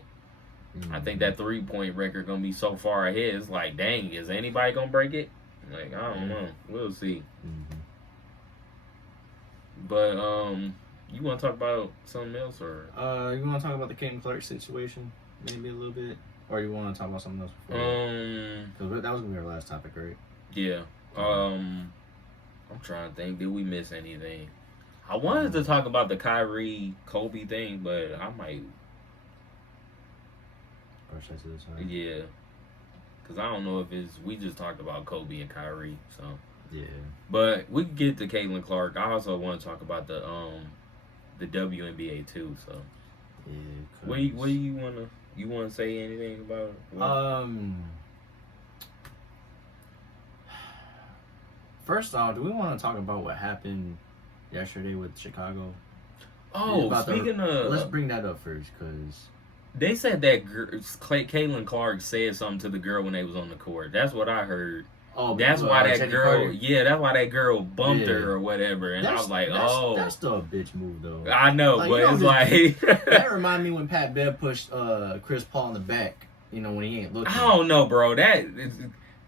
Mm-hmm. I think that 3-point record gonna be so far ahead. It's like, dang, is anybody gonna break it? Like, I don't know. We'll see. Mm-hmm. But you want to talk about something else, or you want to talk about the Caitlin Clark situation, maybe a little bit, or you want to talk about something else before? Because that was gonna be our last topic, right? Yeah. I'm trying to think. Did we miss anything? I wanted to talk about the Kyrie Kobe thing, but I might. Yeah, because I don't know if we just talked about Kobe and Kyrie, so yeah. But we can get to Caitlin Clark. I also want to talk about the WNBA too. So yeah. What do you want to say anything about it? First off, do we want to talk about what happened yesterday with Chicago? Speaking of, let's bring that up first, because they said that Caitlin Clark said something to the girl when they was on the court. That's what I heard. That's why that girl. Yeah, that's why that girl bumped her or whatever. And I was like, that's still a bitch move though. I know, like, but it's like that remind me when Pat Bev pushed Chris Paul in the back. You know, when he ain't looking. I don't know, bro.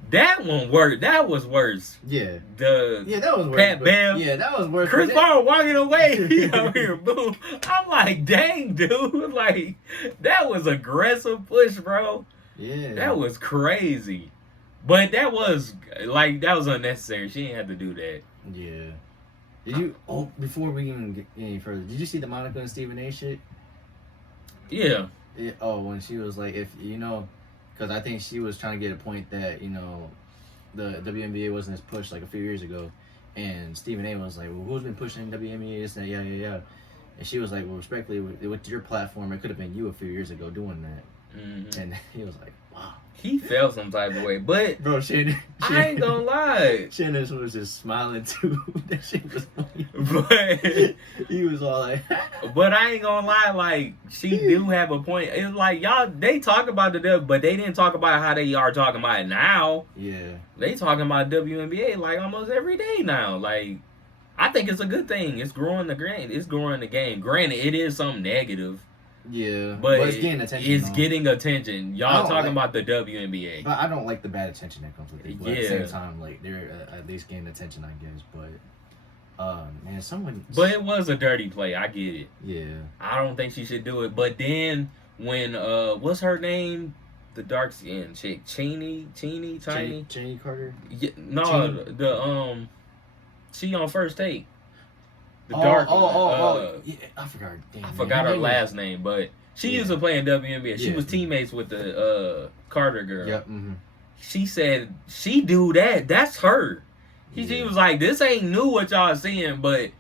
That one worked. That was worse. Yeah. That was worse. Pat Bev. Yeah, that was worse. Chris Paul walking away. He out here, boom. I'm like, dang, dude. Like, that was aggressive push, bro. Yeah. That was crazy. But that was unnecessary. She didn't have to do that. Yeah. Did you? Before we even get any further, did you see the Monica and Stephen A. shit? Yeah. When she was like, if you know. Because I think she was trying to get a point that, you know, the WNBA wasn't as pushed like a few years ago. And Stephen A was like, well, who's been pushing WNBA? This and that, yeah. And she was like, well, respectfully, with your platform, it could have been you a few years ago doing that. Mm-hmm. And he was like, wow. He felt some type of way. But, bro, Shannon, I ain't gonna lie. Shannon was just smiling too. That shit was funny. But he was all like, but I ain't gonna lie, like, she do have a point. It's like, y'all, they talk about the W, but they didn't talk about how they are talking about it now. Yeah. They talking about WNBA like almost every day now. Like, I think it's a good thing. It's growing the game. It's growing the game. Granted, it is something negative. Yeah, but it's getting attention. It's getting attention. Y'all talking about the WNBA. But I don't like the bad attention that comes with it. But at the same time, like, they're at least getting attention, I guess. But man, someone. But it was a dirty play. I get it. Yeah. I don't think she should do it. But then when what's her name? The dark skin chick, Cheney Carter. Yeah, no, Cheney? The she on First Take. The dark. Yeah, I forgot her name. I forgot her last name, but she used to play in WNBA. She was teammates with the Carter girl. Yep. Mm-hmm. She said she do that. That's her. She was like, this ain't new what y'all seeing, but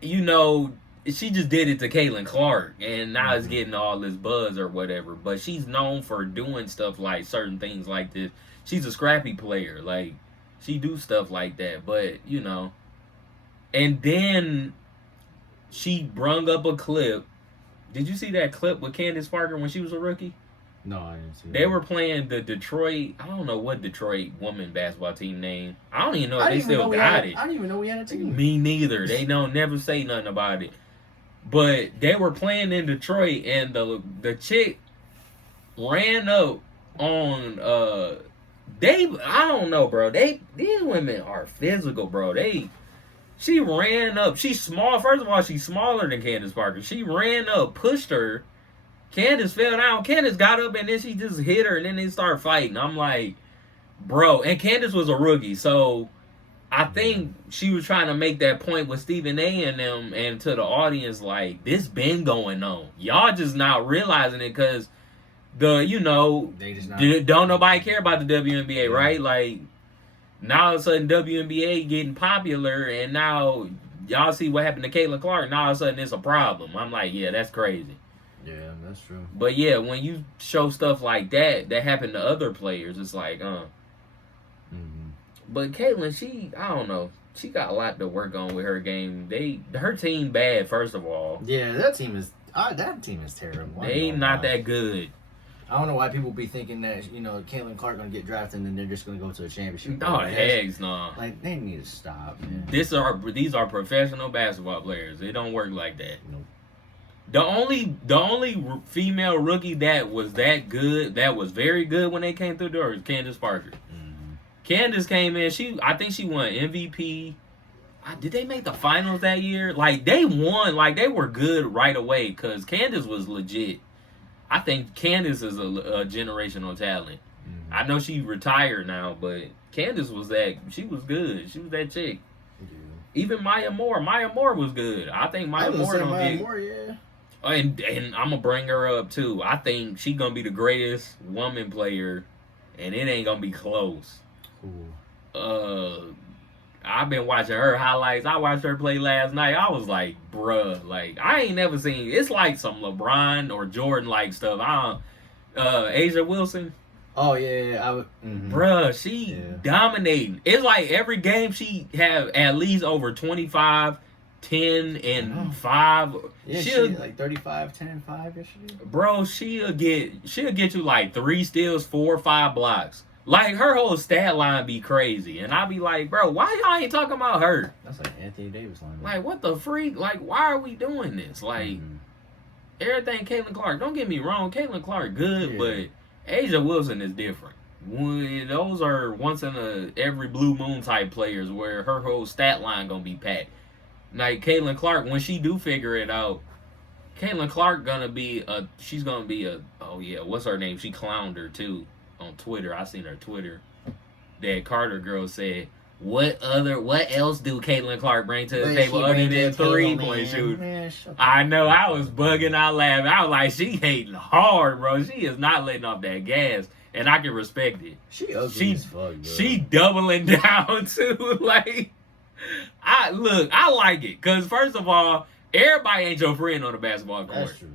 you know, she just did it to Caitlin Clark, and now it's getting all this buzz or whatever. But she's known for doing stuff like certain things like this. She's a scrappy player, like she do stuff like that. But you know, and then she brung up a clip. Did you see that clip with Candace Parker when she was a rookie? No, I didn't see that. They were playing the Detroit, I don't know what Detroit woman basketball team name. I don't even know if they still got it. I don't even know we had a team. Me neither. They don't never say nothing about it. But they were playing in Detroit, and the chick ran up on I don't know, bro. These women are physical, bro. She ran up. She's small. First of all, she's smaller than Candace Parker. She ran up, pushed her. Candace fell down. Candace got up, and then she just hit her, and then they start fighting. I'm like, bro. And Candace was a rookie, so I think she was trying to make that point with Stephen A. and them, and to the audience, like, this been going on. Y'all just not realizing it because they just don't nobody care about the WNBA, right? Like, now all of a sudden WNBA getting popular, and now y'all see what happened to Caitlin Clark. Now all of a sudden it's a problem. I'm like, yeah, that's crazy. Yeah, that's true. But yeah, when you show stuff like that happened to other players, it's like, But Caitlin, I don't know. She got a lot to work on with her game. Her team bad, first of all. Yeah, that team is terrible. They not that good. I don't know why people be thinking that, Caitlin Clark gonna get drafted and then they're just gonna go to a championship. No, heck no. Like, they need to stop, man. These are professional basketball players. It don't work like that. Nope. The only female rookie that was good, that was very good when they came through the door, was Candace Parker. Mm-hmm. Candace came in. I think she won MVP. Did they make the finals that year? Like, they won. Like, they were good right away because Candace was legit. I think Candace is a generational talent. Mm-hmm. I know she retired now, but Candace she was good. She was that chick. Yeah. Even Maya Moore. Maya Moore was good. I think Maya Moore yeah. And I'm gonna bring her up too. I think she's gonna be the greatest woman player, and it ain't gonna be close. Cool. I've been watching her highlights. I watched her play last night. I was like, bruh, like, I ain't never seen. It's like some LeBron or Jordan like stuff. Asia Wilson. Oh yeah. Bruh, she dominating. It's like every game she have at least over 25. 10 and 5. Yeah, she'll like 35, 10 and 5 yesterday. Bro, she'll get you like 3 steals, 4 or 5 blocks. Like, her whole stat line be crazy. And I be like, bro, why y'all ain't talking about her? That's like Anthony Davis line. Like, what the freak? Like, why are we doing this? Like, everything Caitlin Clark. Don't get me wrong, Caitlin Clark good, but Asia Wilson is different. Those are once in every blue moon type players where her whole stat line gonna be packed. Like, Caitlin Clark, when she do figure it out, Caitlin Clark she's gonna be what's her name? She clowned her too on Twitter. I seen her Twitter. That Carter girl said, what else do Caitlin Clark bring to the table other than 3-point shooting? I know, I was bugging out laughing. I was like, she hating hard, bro. She is not letting off that gas. And I can respect it. She ugly as fuck, bro. She doubling down too, like. I like it because first of all, everybody ain't your friend on the basketball court. That's true.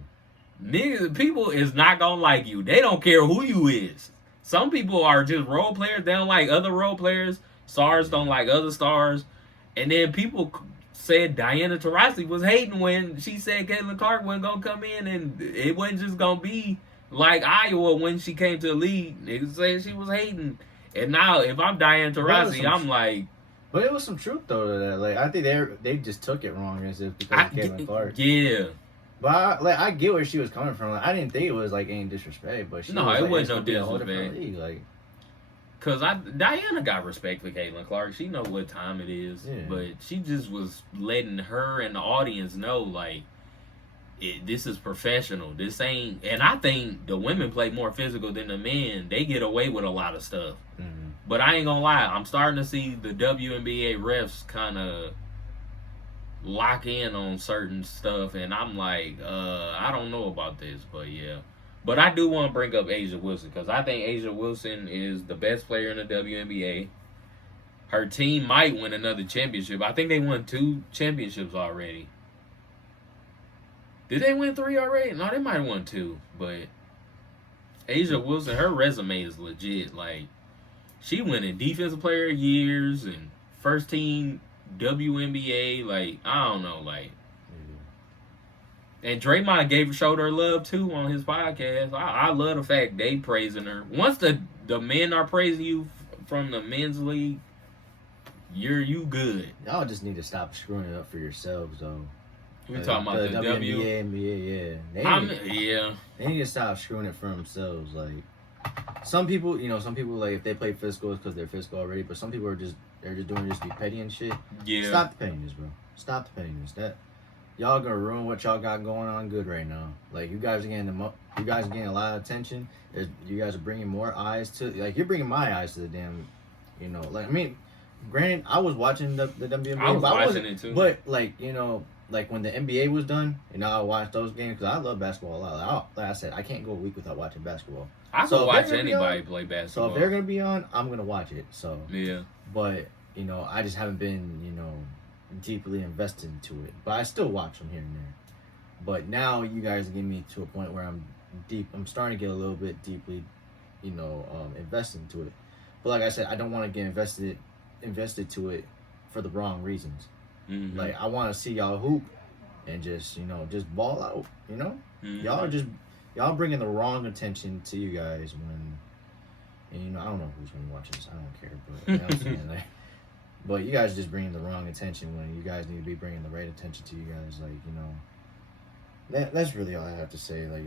Niggas, people is not gonna like you. They don't care who you is. Some people are just role players. They don't like other role players. Stars don't like other stars. And then people said Diana Taurasi was hating when she said Caitlin Clark wasn't gonna come in, and it wasn't just gonna be like Iowa when she came to the league. Niggas said she was hating. And now if I'm Diana Taurasi, I'm like. But it was some truth though to that. Like, I think they just took it wrong as if because of Caitlin Clark. Yeah. But I get where she was coming from. Like, I didn't think it was like any disrespect, but it wasn't no disrespect. Like, cause Diana got respect for Caitlin Clark. She know what time it is, but she just was letting her and the audience know like this is professional. This ain't. And I think the women play more physical than the men. They get away with a lot of stuff. Mm-hmm. But I ain't gonna lie, I'm starting to see the WNBA refs kind of lock in on certain stuff, and I'm like, I don't know about this, but yeah. But I do want to bring up A'ja Wilson because I think A'ja Wilson is the best player in the WNBA. Her team might win another championship. I think they won 2 championships already. Did they win 3 already? No, they might have won 2. But A'ja Wilson, her resume is legit. Like, she winning Defensive Player of Years and first team WNBA. Like, I don't know. Like, and Draymond showed her love too on his podcast. I love the fact they praising her. Once the men are praising you from the men's league, you good. Y'all just need to stop screwing it up for yourselves, though. We talking about the WNBA, NBA, yeah. They need to stop screwing it for themselves. Like, some people, like if they play physical, it's because they're physical already. But some people they're just doing it just to be petty and shit. Yeah. Stop the pettiness, bro. Stop the pettiness. Y'all gonna ruin what y'all got going on good right now. Like, you guys are getting a lot of attention. You guys are bringing more eyes to, like, you're bringing my eyes to the damn, like, I mean, granted, I was watching the WNBA. I was watching it too. But, like, like when the NBA was done, I watched those games because I love basketball a lot. Like I said, I can't go a week without watching basketball. I can watch anybody play basketball. So if they're gonna be on, I'm gonna watch it. So yeah. But I just haven't been deeply invested into it. But I still watch them here and there. But now you guys are getting me to a point where I'm starting to get a little bit deeply, invested into it. But like I said, I don't want to get invested to it for the wrong reasons. Mm-hmm. Like, I want to see y'all hoop and just ball out. Mm-hmm. Y'all bringing the wrong attention to you guys and I don't know who's gonna watch this. I don't care, but you know what I'm saying, like, but you guys just bringing the wrong attention when you guys need to be bringing the right attention to you guys. Like, that's really all I have to say. Like,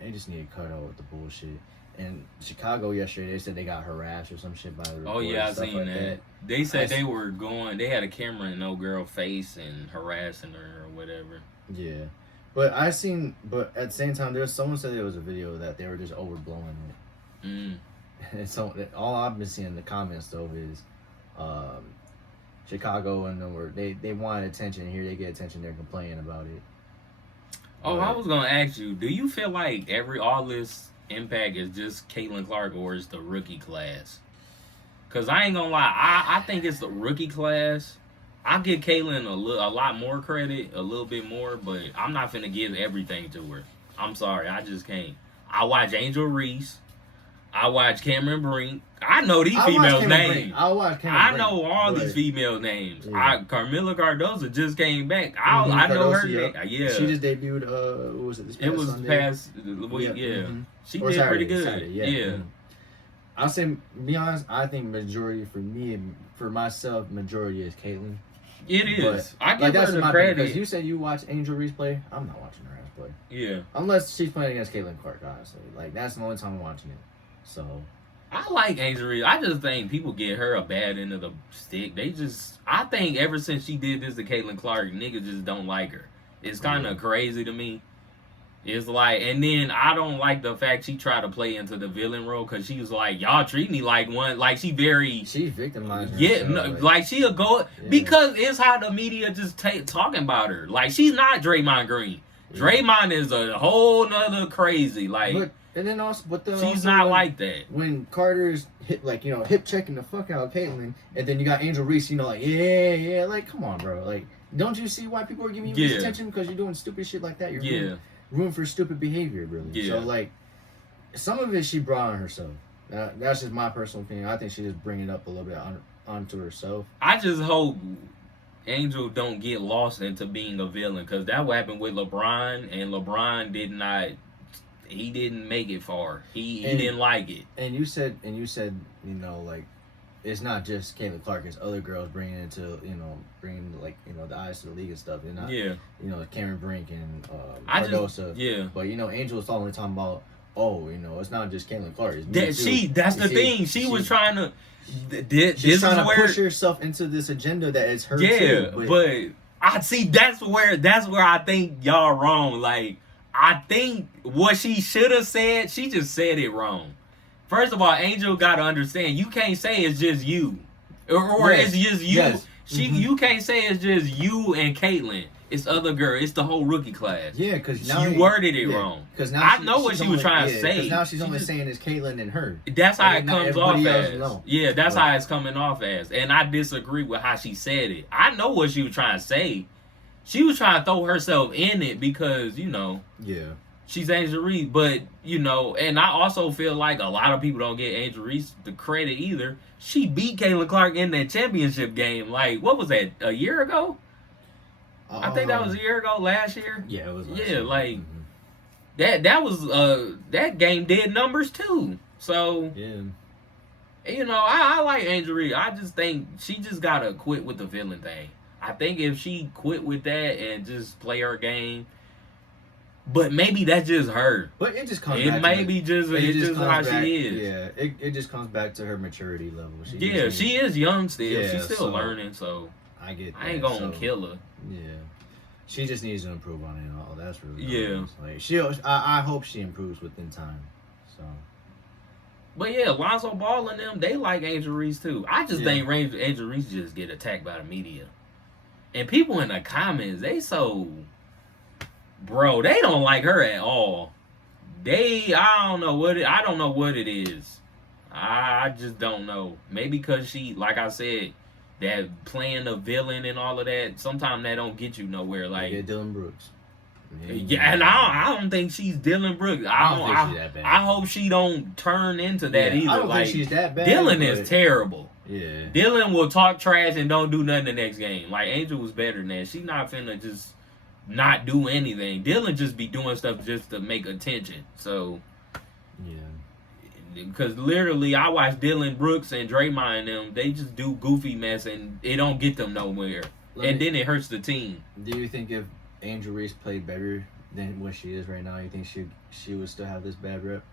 they just need to cut out with the bullshit. And Chicago yesterday, they said they got harassed or some shit by the reporters. Oh yeah, I seen that. They said they had a camera in no girl face and harassing her or whatever. Yeah, but at the same time, someone said there was a video that they were just overblowing it. And so all I've been seeing in the comments though is, Chicago and they wanted attention. Here they get attention. They're complaining about it. Oh, I was gonna ask you, do you feel like all this impact is just Caitlin Clark or is the rookie class? Because I ain't gonna lie, I think it's the rookie class. I give Caitlin a lot more credit, a little bit more, but I'm not finna give everything to her. I'm sorry, I just can't. I watch Angel Reese. I watch Cameron Brink. I know these females' names. I know all these female names. Yeah. Carmela Cardoza just came back. I know her name. Yeah. She just debuted, what was it, this past Sunday? Past week, yeah. Mm-hmm. She did Saturday, pretty good. Saturday, yeah. Mm-hmm. I'll say, to be honest, I think majority for myself, majority is Caitlin. It is. But, I give her the credit. Because you said you watch Angel Reese play. I'm not watching her ass play. Yeah. Unless she's playing against Caitlin Clark, honestly. Like, that's the only time I'm watching it. So, I like Angel Reese. I just think people get her a bad end of the stick. I think ever since she did this to Caitlin Clark, niggas just don't like her. It's kind of crazy to me. It's like, and then I don't like the fact she tried to play into the villain role because she was like, y'all treat me like one, like she victimized herself. Yeah, like she'll go, because it's how the media just talking about her. Like, she's not Draymond Green. Draymond is a whole nother crazy, like. And then also, she's not like that. When Carter's hip checking the fuck out of Caitlyn, and then you got Angel Reese, like, come on, bro. Like, don't you see why people are giving you this attention? Because you're doing stupid shit like that. You're room for stupid behavior, really. Yeah. So, like, some of it she brought on herself. That's just my personal opinion. I think she just bring it up a little bit onto herself. I just hope Angel don't get lost into being a villain, because that what happened with LeBron, and LeBron he didn't make it far. He didn't like it. And you said, like, it's not just Caitlin Clark. It's other girls bringing the eyes to the league and stuff. They're not, Cameron Brink and Cardosa. But Angel's only talking about, it's not just Caitlin Clark. That's the thing. She was trying to. She's trying to push herself into this agenda that is her. Yeah, but I see that's where I think y'all wrong. Like, I think what she should have said, she just said it wrong. First of all, Angel got to understand, you can't say it's just you. Or it's just you. Yes. You can't say it's just you and Caitlyn. It's other girl. It's the whole rookie class. Yeah, because now you worded it wrong. Because now I know what she was trying to say. Because now she's only saying it's Caitlyn and her. That's how it comes off as. Yeah, that's how it's coming off as. And I disagree with how she said it. I know what she was trying to say. She was trying to throw herself in it because Yeah. She's Angel Reese, but and I also feel like a lot of people don't get Angel Reese the credit either. She beat Caitlin Clark in that championship game. Like, what was that? A year ago? I think that was a year ago, last year. Yeah, it was. Like that was that game did numbers too. So I like Angel Reese. I just think she just gotta quit with the villain thing. I think if she quit with that and just play her game. But maybe that's just her. But it just comes back to it's just how she is. Yeah, it just comes back to her maturity level. She is young still. Yeah, she's still learning, so I get that. I ain't gonna kill her. Yeah. She just needs to improve on it and all. That's really nice. Like I hope she improves within time. So But yeah, Lonzo Ball and them, they like Angel Reese too. I just think Angel Reese just get attacked by the media. And people in the comments, they so bro, they don't like her at all. I don't know what it is. I just don't know. Maybe because she, like I said, that playing the villain and all of that, sometimes that don't get you nowhere. Like Dylan Brooks. Yeah, and I don't think she's Dylan Brooks. I don't think she's that bad. I hope she don't turn into that either. I don't think she's that bad. Dylan is terrible. Yeah. Dylan will talk trash and don't do nothing the next game. Like Angel was better than that. She's not finna just not do anything. Dylan just be doing stuff just to make attention. So, because literally I watch Dylan Brooks and Draymond and them. They just do goofy mess and it don't get them nowhere. Then it hurts the team. Do you think if Angel Reese played better than what she is right now, you think she would still have this bad rep?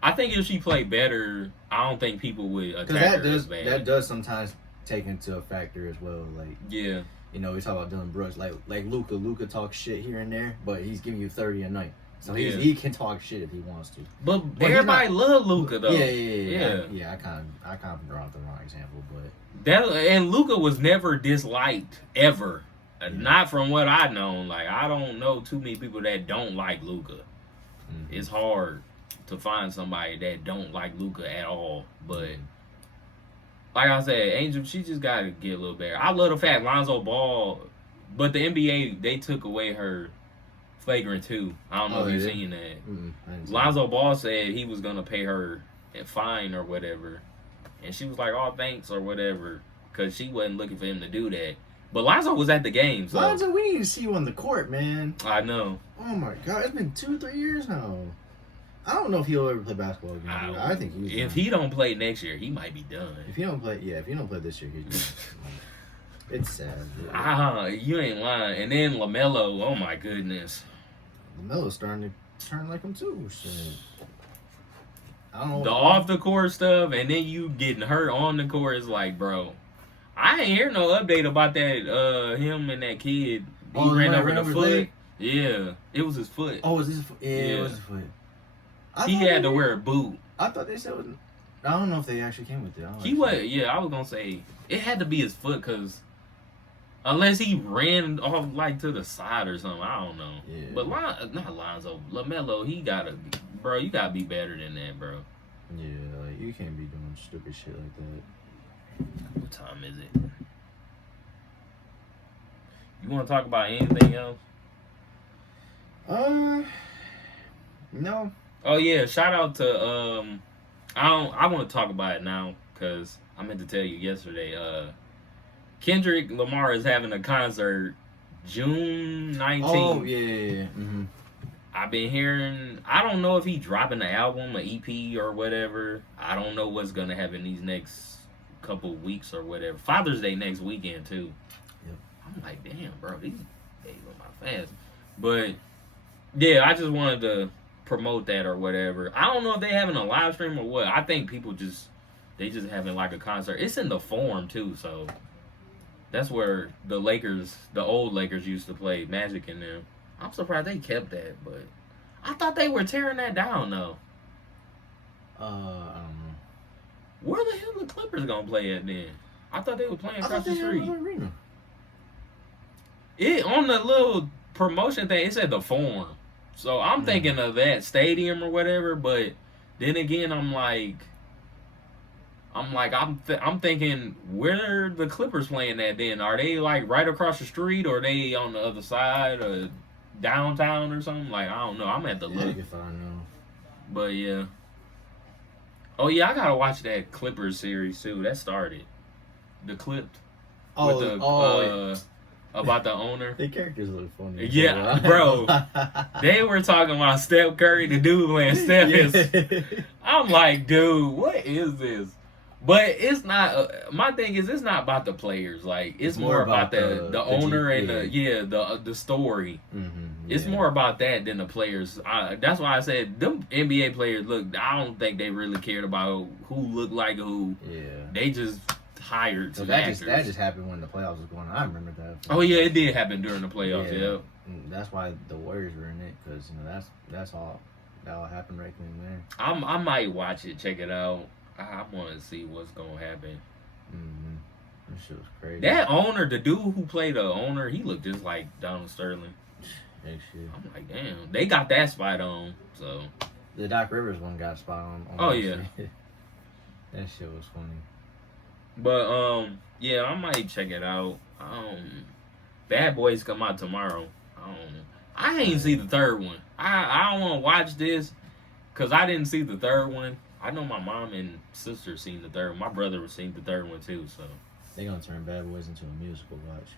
I think if she played better, I don't think people would attack her as bad. That does sometimes take into a factor as well. Like we talk about Dylan Brooks, like Luka. Luka talks shit here and there, but he's giving you 30 a night, so he can talk shit if he wants to. But everybody love Luka though. Yeah. I kind of brought the wrong example, but and Luka was never disliked ever. Not from what I know. Like I don't know too many people that don't like Luka. Mm-hmm. It's hard to find somebody that don't like Luka at all, but. Like I said, Angel, she just got to get a little better. I love the fact Lonzo Ball, but the NBA, they took away her flagrant 2. I don't know if you've seen that. Lonzo Ball said he was going to pay her a fine or whatever. And she was like, oh, thanks or whatever, because she wasn't looking for him to do that. But Lonzo was at the game. So. Lonzo, we need to see you on the court, man. I know. Oh, my God. It's been 2-3 years now. I don't know if he'll ever play basketball again. I think he's if he don't play next year, he might be done. If he don't play this year, he's done. It's sad. You ain't lying. And then LaMelo, oh my goodness. LaMelo's starting to turn like him too. Shit. I don't know. The off the court stuff, and then you getting hurt on the court is like, bro. I ain't hear no update about that. Him and that kid. He ran over the foot. Yeah, it was his foot. Oh, was his foot? Yeah, it was his foot. He had to wear a boot. I thought they said it was, I don't know if they actually came with it. I was gonna say it had to be his foot because unless he ran off like to the side or something, I don't know. Yeah. But not Lonzo, LaMelo, you gotta be better than that, bro. Yeah, like you can't be doing stupid shit like that. What time is it? You want to talk about anything else? No. Oh yeah, shout out to I want to talk about it now because I meant to tell you yesterday. Kendrick Lamar is having a concert June 19th. Oh yeah. Mm-hmm. I've been hearing. I don't know if he's dropping an album, an EP, or whatever. I don't know what's gonna happen these next couple weeks or whatever. Father's Day next weekend too. Yep. I'm like, damn, bro, these days went by fast. But yeah, I just wanted to promote that or whatever. I don't know if they having a live stream or what. I think people just having like a concert. It's in the Forum too, so that's where the old Lakers used to play Magic in them. I'm surprised they kept that, but I thought they were tearing that down though. I don't know. Where the hell the Clippers gonna play at then? I thought they were playing across the they had street. an arena. It on the little promotion thing, it said the Forum. So I'm thinking of that stadium or whatever, but then again, I'm thinking, where are the Clippers playing at then? Are they like right across the street, or are they on the other side, or downtown or something? Like, I don't know. I'm at the look. If I know. But yeah. Oh yeah, I gotta watch that Clippers series too. That started. The Clipped. About the owner. The characters look funny. Yeah, bro. They were talking about Steph Curry, the dude playing Steph. Yeah. I'm like, dude, what is this? But it's not. My thing is, it's not about the players. Like, it's more about the owner and the story. Mm-hmm, it's more about that than the players. That's why I said them NBA players. Look, I don't think they really cared about who looked like who. Yeah. They just hired some actors. That just happened when the playoffs was going on. I remember that. Oh yeah, it did happen during the playoffs. Yeah. That's why the Warriors were in it, because that's all that all happened right then and there. I might watch it, check it out. I want to see what's gonna happen. Mm-hmm. That shit was crazy. That owner, the dude who played the owner, he looked just like Donald Sterling. That shit. I'm like, damn, they got that spot on. So the Doc Rivers one got spot on. Oh yeah, that shit was funny. But yeah, I might check it out. Bad Boys come out tomorrow. I ain't see the third one. I don't want to watch this because I didn't see the third one. I know my mom and sister seen the third one. My brother was seen the third one too. So they gonna turn Bad Boys into a musical. Watch,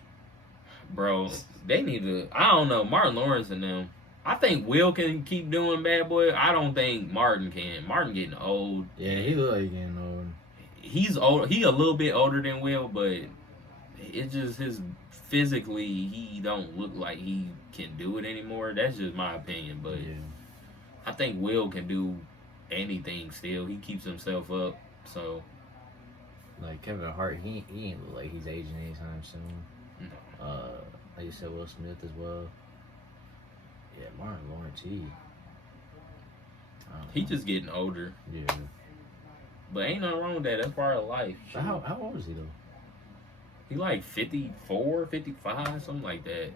bro. They need to. I don't know. Martin Lawrence and them. I think Will can keep doing Bad Boy. I don't think Martin can. Martin getting old. Yeah, he look like getting old. He's old. He a little bit older than Will, but it's just his physically. He don't look like he can do it anymore. That's just my opinion. But yeah. I think Will can do anything still. He keeps himself up. So like Kevin Hart, he ain't look like he's aging anytime soon. No. Like you said, Will Smith as well. Yeah, Martin Lawrence, he just getting older. Yeah. But ain't nothing wrong with that. That's part of life. But how old is he though? He like 54, 55, something like that.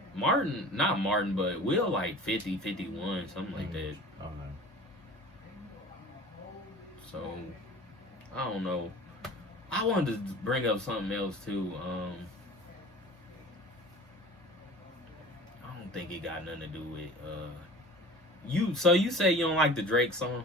Not Martin, but Will like 50, 51, something like that. Oh no. So, I don't know. I wanted to bring up something else too. I don't think it got nothing to do with you. So you say you don't like the Drake song?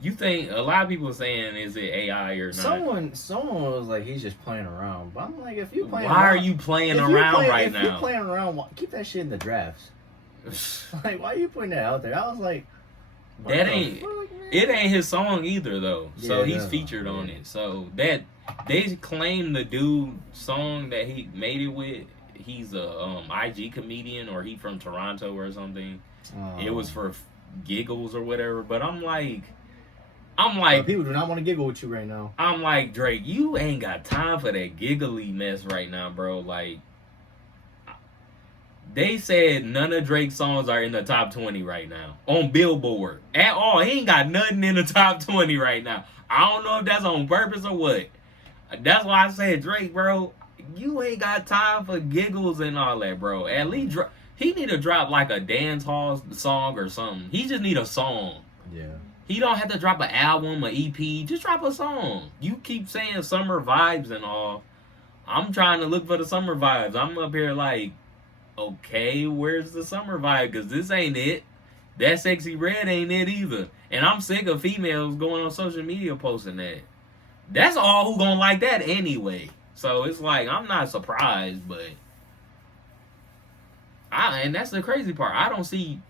You think a lot of people are saying is it AI or not? Someone was like he's just playing around, but I'm like, if you playing, why are you playing around right now? If you playing around, keep that shit in the drafts. Like, why are you putting that out there? I was like, that ain't it ain't his song either though. So Yeah, he's featured on it. So that they claim the dude song that he made it with, he's a IG comedian or he from Toronto or something. It was for giggles or whatever. But I'm like, but people do not want to giggle with you right now. I'm like, Drake, you ain't got time for that giggly mess right now, bro. Like, they said none of Drake's songs are in the top 20 right now on Billboard at all. He ain't got nothing in the top 20 right now. I don't know if that's on purpose or what. That's why I said, Drake, bro, you ain't got time for giggles and all that, bro. At least he need to drop like a dance hall song or something. He just need a song. Yeah. He don't have to drop an album, an EP. Just drop a song. You keep saying summer vibes and all. I'm trying to look for the summer vibes. I'm up here like, okay, where's the summer vibe? Because this ain't it. That Sexy Red ain't it either. And I'm sick of females going on social media posting that. That's all who gonna like that anyway. So it's like, I'm not surprised, but and that's the crazy part. I don't see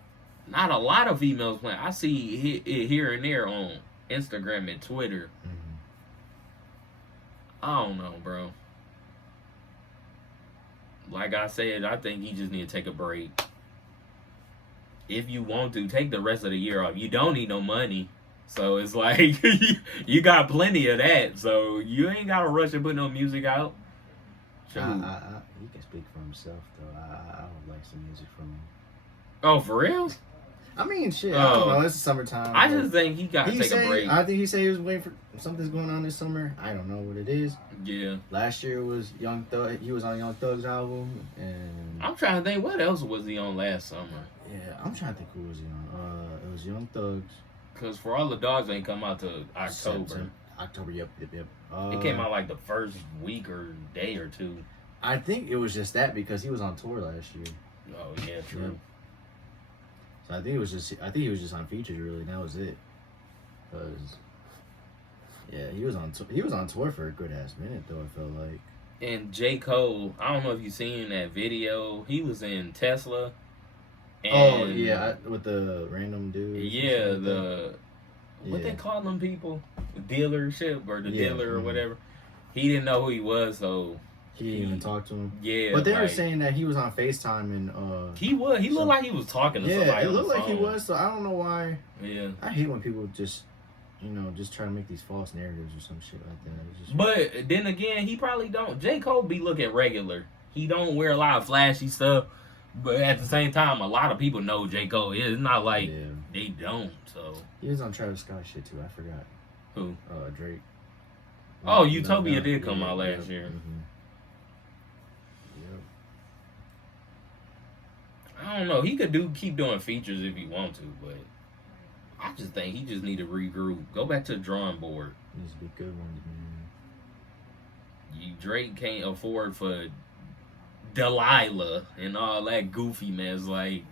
not a lot of females playing. I see it here and there on Instagram and Twitter. Mm-hmm. I don't know, bro. Like I said, I think you just need to take a break. If you want to, take the rest of the year off. You don't need no money. So it's like, you got plenty of that. So you ain't got to rush and put no music out. He can speak for himself, though. I would like some music from him. Oh, for real? I mean, shit. I don't know. It's summertime. I just think he got to take a break. I think he said he was waiting for something's going on this summer. I don't know what it is. Yeah. Last year was Young Thug. He was on Young Thug's album, and I'm trying to think what else was he on last summer. Yeah, I'm trying to think who was he on. It was Young Thug's. Cause For All the Dogs ain't come out till October. October, yep. It came out like the first week or day or two. I think it was just that because he was on tour last year. Oh yeah, true. Yep. So I think he was just on features really, and that was it. Cause yeah, he was on tour for a good ass minute though. I felt like. And J. Cole, I don't know if you seen that video. He was in Tesla. And with the random dude. Yeah, what they call them people, dealership or the dealer or whatever. He didn't know who he was, so he didn't even talk to him. Yeah, but they were saying that he was on FaceTime and he looked like he was talking to somebody. Yeah, it looked like he was. So I don't know why. Yeah, I hate when people just try to make these false narratives or some shit like that. But then again, he probably don't. J. Cole be looking regular. He don't wear a lot of flashy stuff. But at the same time, a lot of people know J. Cole. It's not like they don't. So he was on Travis Scott shit too. I forgot. Who? Drake. Oh, Utopia did come out last year. Mm-hmm. Yep. I don't know. He could keep doing features if he want to, but I just think he just need to regroup. Go back to the drawing board. Needs to be good ones, man. Drake can't afford for Delilah and all that goofy mess. Like,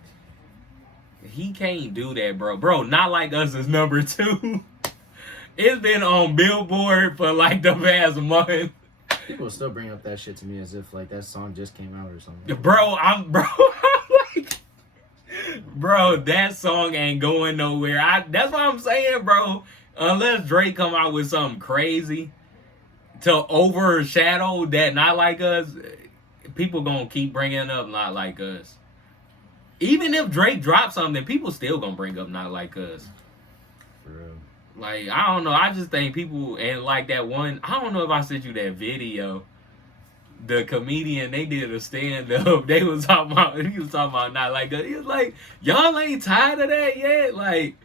he can't do that, bro. Bro, Not Like Us is number 2. It's been on Billboard for like the past month. People still bring up that shit to me as if like that song just came out or something. I'm like, bro, that song ain't going nowhere. That's what I'm saying, bro. Unless Drake come out with something crazy to overshadow that Not Like Us, people gonna keep bringing up Not Like Us. Even if Drake drops something, people still gonna bring up Not Like Us. For real. Like, I don't know. I just think people, and like that one, I don't know if I sent you that video. The comedian, they did a stand-up. He was talking about Not Like Us. He was like, y'all ain't tired of that yet? Like,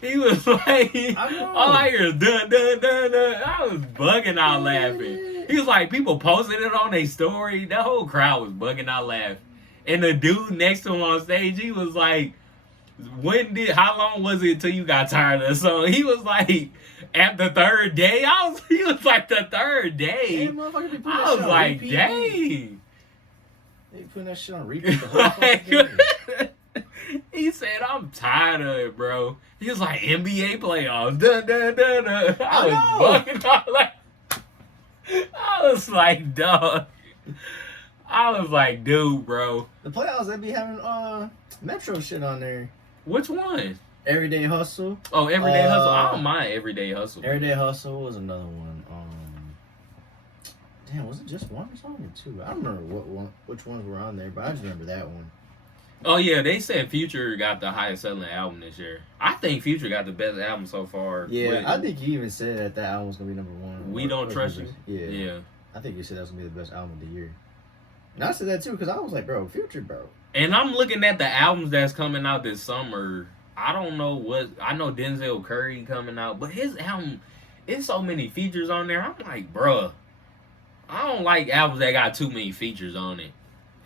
he was like, all I hear is dun, dun, dun, dun. I was bugging out laughing. He was like, people posted it on their story. The whole crowd was bugging out laughing. And the dude next to him on stage, he was like, how long was it till you got tired of the song? He was like, at the third day. He was like, the third day. Hey, I was like, dang. They putting that shit on repeat the whole fucking day. He said, I'm tired of it, bro. He was like, NBA playoffs. Dun, dun, dun, dun. I was bugging out like, I was like, dog. I was like, dude, bro. The playoffs, they be having Metro shit on there. Which one? Everyday Hustle. Oh, Everyday Hustle. I don't mind Everyday Hustle. Everyday Hustle was another one. Damn, was it just one song or two? I don't remember which ones were on there, but I just remember that one. Oh yeah, they said Future got the highest selling album this year. I think Future got the best album so far. Yeah, I think he even said that album was gonna be number 1. We Don't Trust You. Yeah. I think he said that was gonna be the best album of the year. And I said that too because I was like, bro, Future, bro. And I'm looking at the albums that's coming out this summer. I don't know I know Denzel Curry coming out, but his album, it's so many features on there. I'm like, bruh, I don't like albums that got too many features on it.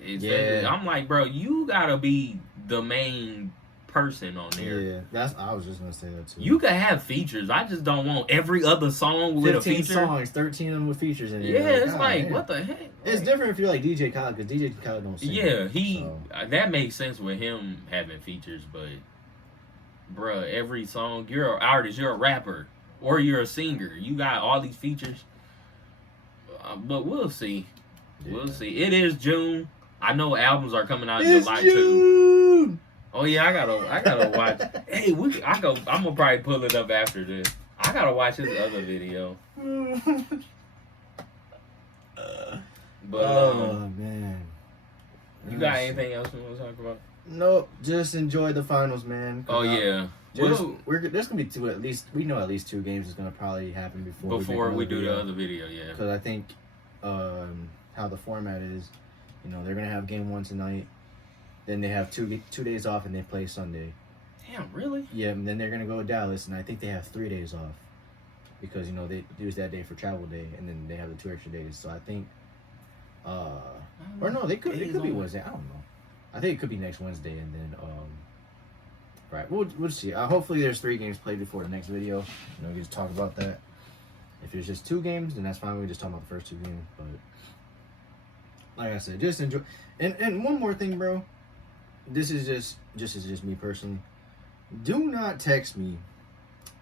I'm like, bro, you gotta be the main person on there. Yeah, I was just gonna say that too. You can have features. I just don't want every other song with a feature. 15 songs, 13 of them with features in it. Yeah, it's like, what the heck? It's different if you're like DJ Khaled, because DJ Khaled don't sing. Yeah, that makes sense with him having features, but bruh, every song, you're an artist, you're a rapper, or you're a singer. You got all these features. But we'll see. Yeah. We'll see. It is June. I know albums are coming out in July too. Oh yeah, I gotta watch. Hey, I'm gonna probably pull it up after this. I gotta watch his other video. But man, you got anything else you want to talk about? Nope. Just enjoy the finals, man. Oh yeah. There's gonna be two. At least 2 games is gonna probably happen before we do the other video. Yeah. Because I think how the format is, they're gonna have game 1 tonight. Then they have two days off and they play Sunday. Damn, really? Yeah, and then they're gonna go to Dallas, and I think they have 3 days off because they use that day for travel day, and then they have the 2 extra days. So I think, or no, it could be Wednesday. I don't know. I think it could be next Wednesday, and then right. We'll see. Hopefully, there's 3 games played before the next video. We just talk about that. If it's just 2 games, then that's fine. We just talk about the first 2 games. But like I said, just enjoy. And one more thing, bro. This is just me personally. Do not text me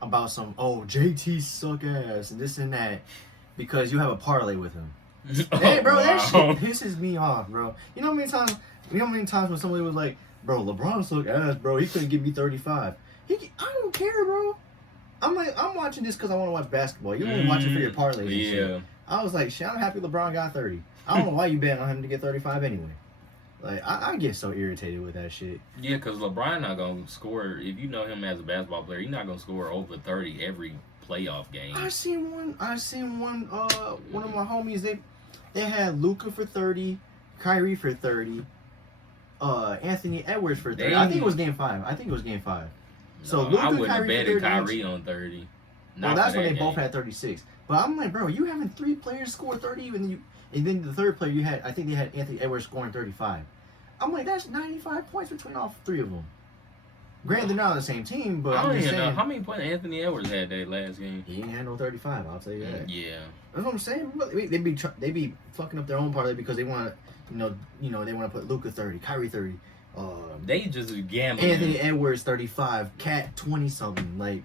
about some JT suck ass and this and that because you have a parlay with him. Hey, bro, that shit pisses me off, bro. You know how many times when somebody was like, bro, LeBron suck ass, bro. He couldn't give me 35. I don't care, bro. I'm watching this because I want to watch basketball. You don't watch it for your parlays and shit. I was like, shit, I'm happy LeBron got 30. I don't know why you bet on him to get 35 anyway. Like, I get so irritated with that shit. Yeah, because LeBron not going to score. If you know him as a basketball player, he's not going to score over 30 every playoff game. I seen one of my homies, they had Luka for 30, Kyrie for 30, Anthony Edwards for 30. I think it was game 5. So Luka, I wouldn't have Kyrie betted Kyrie on 30. Well, that's when they both had 36. But I'm like, bro, you having 3 players score 30, and then the third player I think they had Anthony Edwards scoring 35. I'm like, that's 95 points between all 3 of them. Granted, they're not on the same team, but I'm just saying. Know how many points Anthony Edwards had that last game. He ain't had no 35. I'll tell you that. Yeah, that's what I'm saying. They be fucking up their own parlay because they want to, they want to put Luka 30, Kyrie 30. They just gambling. Anthony Edwards 35, Cat 20 something. Like,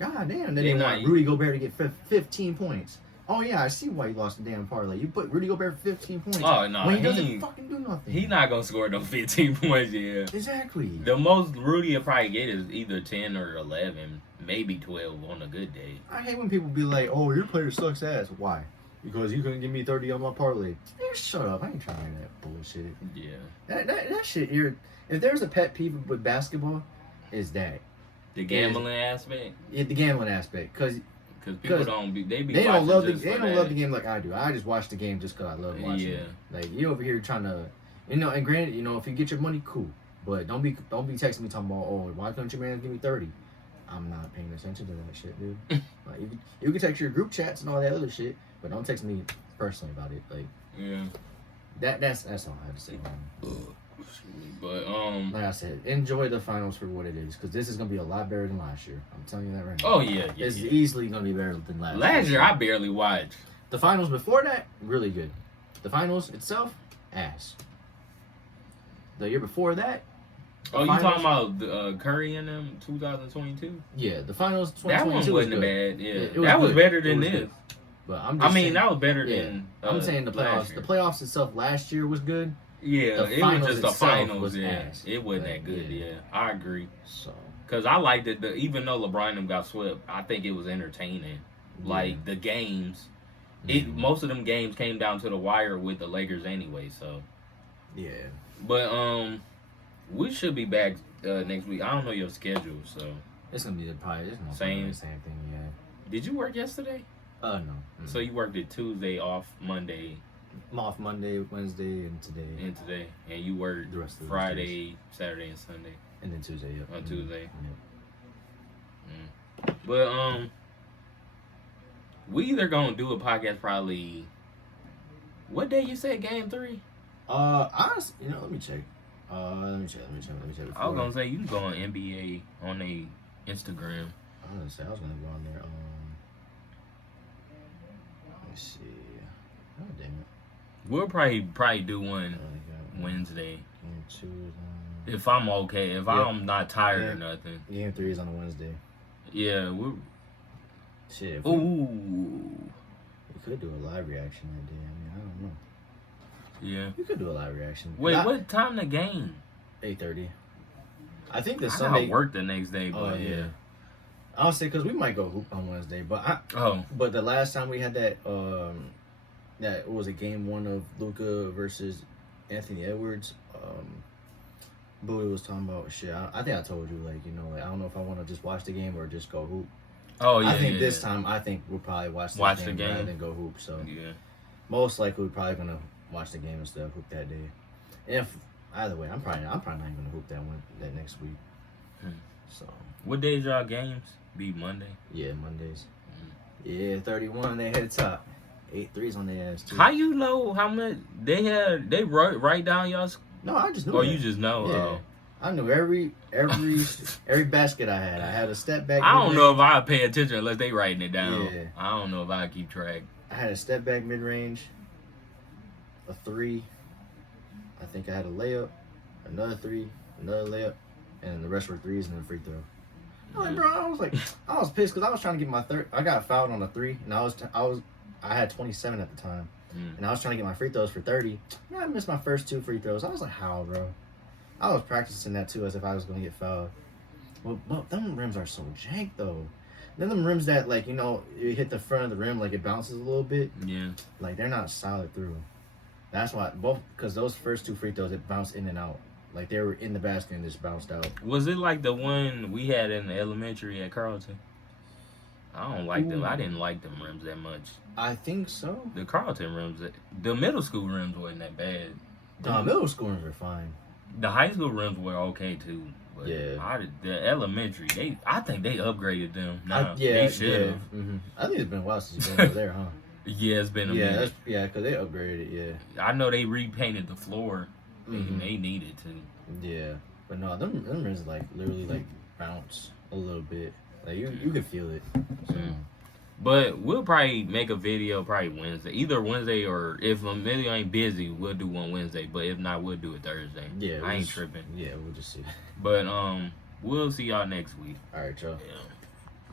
god damn, they didn't want Rudy Gobert to get 15 points. Oh yeah, I see why you lost the damn parlay. You put Rudy Gobert for 15 points. Oh no, when he doesn't fucking do nothing. He's not gonna score no 15 points. Yeah, exactly. The most Rudy will probably get is either 10 or 11, maybe 12 on a good day. I hate when people be like, "Oh, your player sucks ass." Why? Because you couldn't give me 30 on my parlay. Man, shut up! I ain't trying to hear that bullshit. Yeah, that shit. If there's a pet peeve with basketball, is that the gambling aspect. Yeah, the gambling aspect, because people they don't love the game like I do. I just watch the game just because I love watching it. Like, you over here trying to, and granted, if you get your money, cool. But don't be texting me talking about, oh, why couldn't your man give me 30? I'm not paying attention to that shit, dude. Like, you can text your group chats and all that other shit, but don't text me personally about it. Like, yeah, that's all I have to say. But like I said, enjoy the finals for what it is, because this is gonna be a lot better than last year. I'm telling you that right now. Oh yeah. It's easily gonna be better than last year. Last year I barely watched. The finals before that, really good. The finals itself, ass. The year before that. Oh, you talking about Curry and them 2022? Yeah, the finals 2022 that one wasn't bad. Yeah, that was good. better than this. Good. But I'm just saying, that was better than. I'm saying the playoffs. The playoffs itself last year was good. Yeah, it was just the finals. Was yeah, ass. It wasn't that good. Yeah, I agree. So, because I liked it. Even though LeBron them got swept, I think it was entertaining. Yeah. Like the games, most of them games came down to the wire with the Lakers anyway. So, yeah. But we should be back next week. I don't know your schedule, so it's gonna be probably same thing. Yeah. Did you work yesterday? No. So you worked it Tuesday, off Monday. I'm off Monday, Wednesday, and today. And you work the rest of Friday, Saturday, and Sunday. And then Tuesday, yep. On Tuesday. Yep. But we either gonna do a podcast probably. What day you said game 3? Honestly, let me check. Let me check. I was gonna say you can go on NBA on a Instagram. I was gonna go on there. Let me see. Oh damn it. We'll probably do one Wednesday. If I'm okay. If I'm not tired or nothing. Game 3 is on a Wednesday. Yeah, shit. Ooh. We could do a live reaction that day. I don't know. Yeah. We could do a live reaction. Wait, what time the game? 8:30. I think the Sunday. I work the next day, but yeah. I'll say because we might go hoop on Wednesday, but But the last time we had that that was a game 1 of Luka versus Anthony Edwards. Bowie was talking about shit. I think I told you, like, I don't know if I want to just watch the game or just go hoop. Oh yeah. I think this time, we'll probably watch the game rather than go hoop. So yeah, most likely we're probably gonna watch the game instead of hoop that day. If either way, I'm probably not even gonna hoop that next week. So. What days y'all games? Be Monday? Yeah, Mondays. Yeah, 31 they head top. 8 threes on their ass too. How you know how much they had? They write down y'all. No, I just knew. Or that. you just know? Yeah. I knew every basket I had. I had a step back. I don't know if I pay attention unless they writing it down. Yeah. I don't know if I keep track. I had a step back mid range, a 3. I think I had a layup, another 3, another layup, and the rest were 3s and a free throw. I was pissed because I was trying to get my third. I got fouled on a 3, and I had 27 at the time, and I was trying to get my free throws for 30. Man, I missed my first 2 free throws. I was like, how, bro? I was practicing that too, as if I was gonna get fouled. Well, them rims are so jank though. Then them rims that you hit the front of the rim, like it bounces a little bit. Yeah. Like they're not solid through. That's why because those first 2 free throws, it bounced in and out. Like they were in the basket and just bounced out. Was it like the one we had in the elementary at Carlton? I don't like them. I didn't like them rims that much. I think so. The Carlton rims, the middle school rims wasn't that bad. The middle school rims were fine. The high school rims were okay too. But yeah. The elementary, I think they upgraded them. They should have. Yeah. Mm-hmm. I think it's been a while since you've been over there, huh? Yeah, it's been a minute. Because they upgraded it, yeah. I know they repainted the floor. Mm-hmm. They needed to. Yeah. But no, them rims literally bounce a little bit. Like you could feel it. So. But we'll probably make a video Wednesday. Either Wednesday or if a video ain't busy, we'll do one Wednesday. But if not, we'll do it Thursday. Yeah. I ain't tripping. Yeah, we'll just see. But we'll see y'all next week. All right, y'all. Yeah.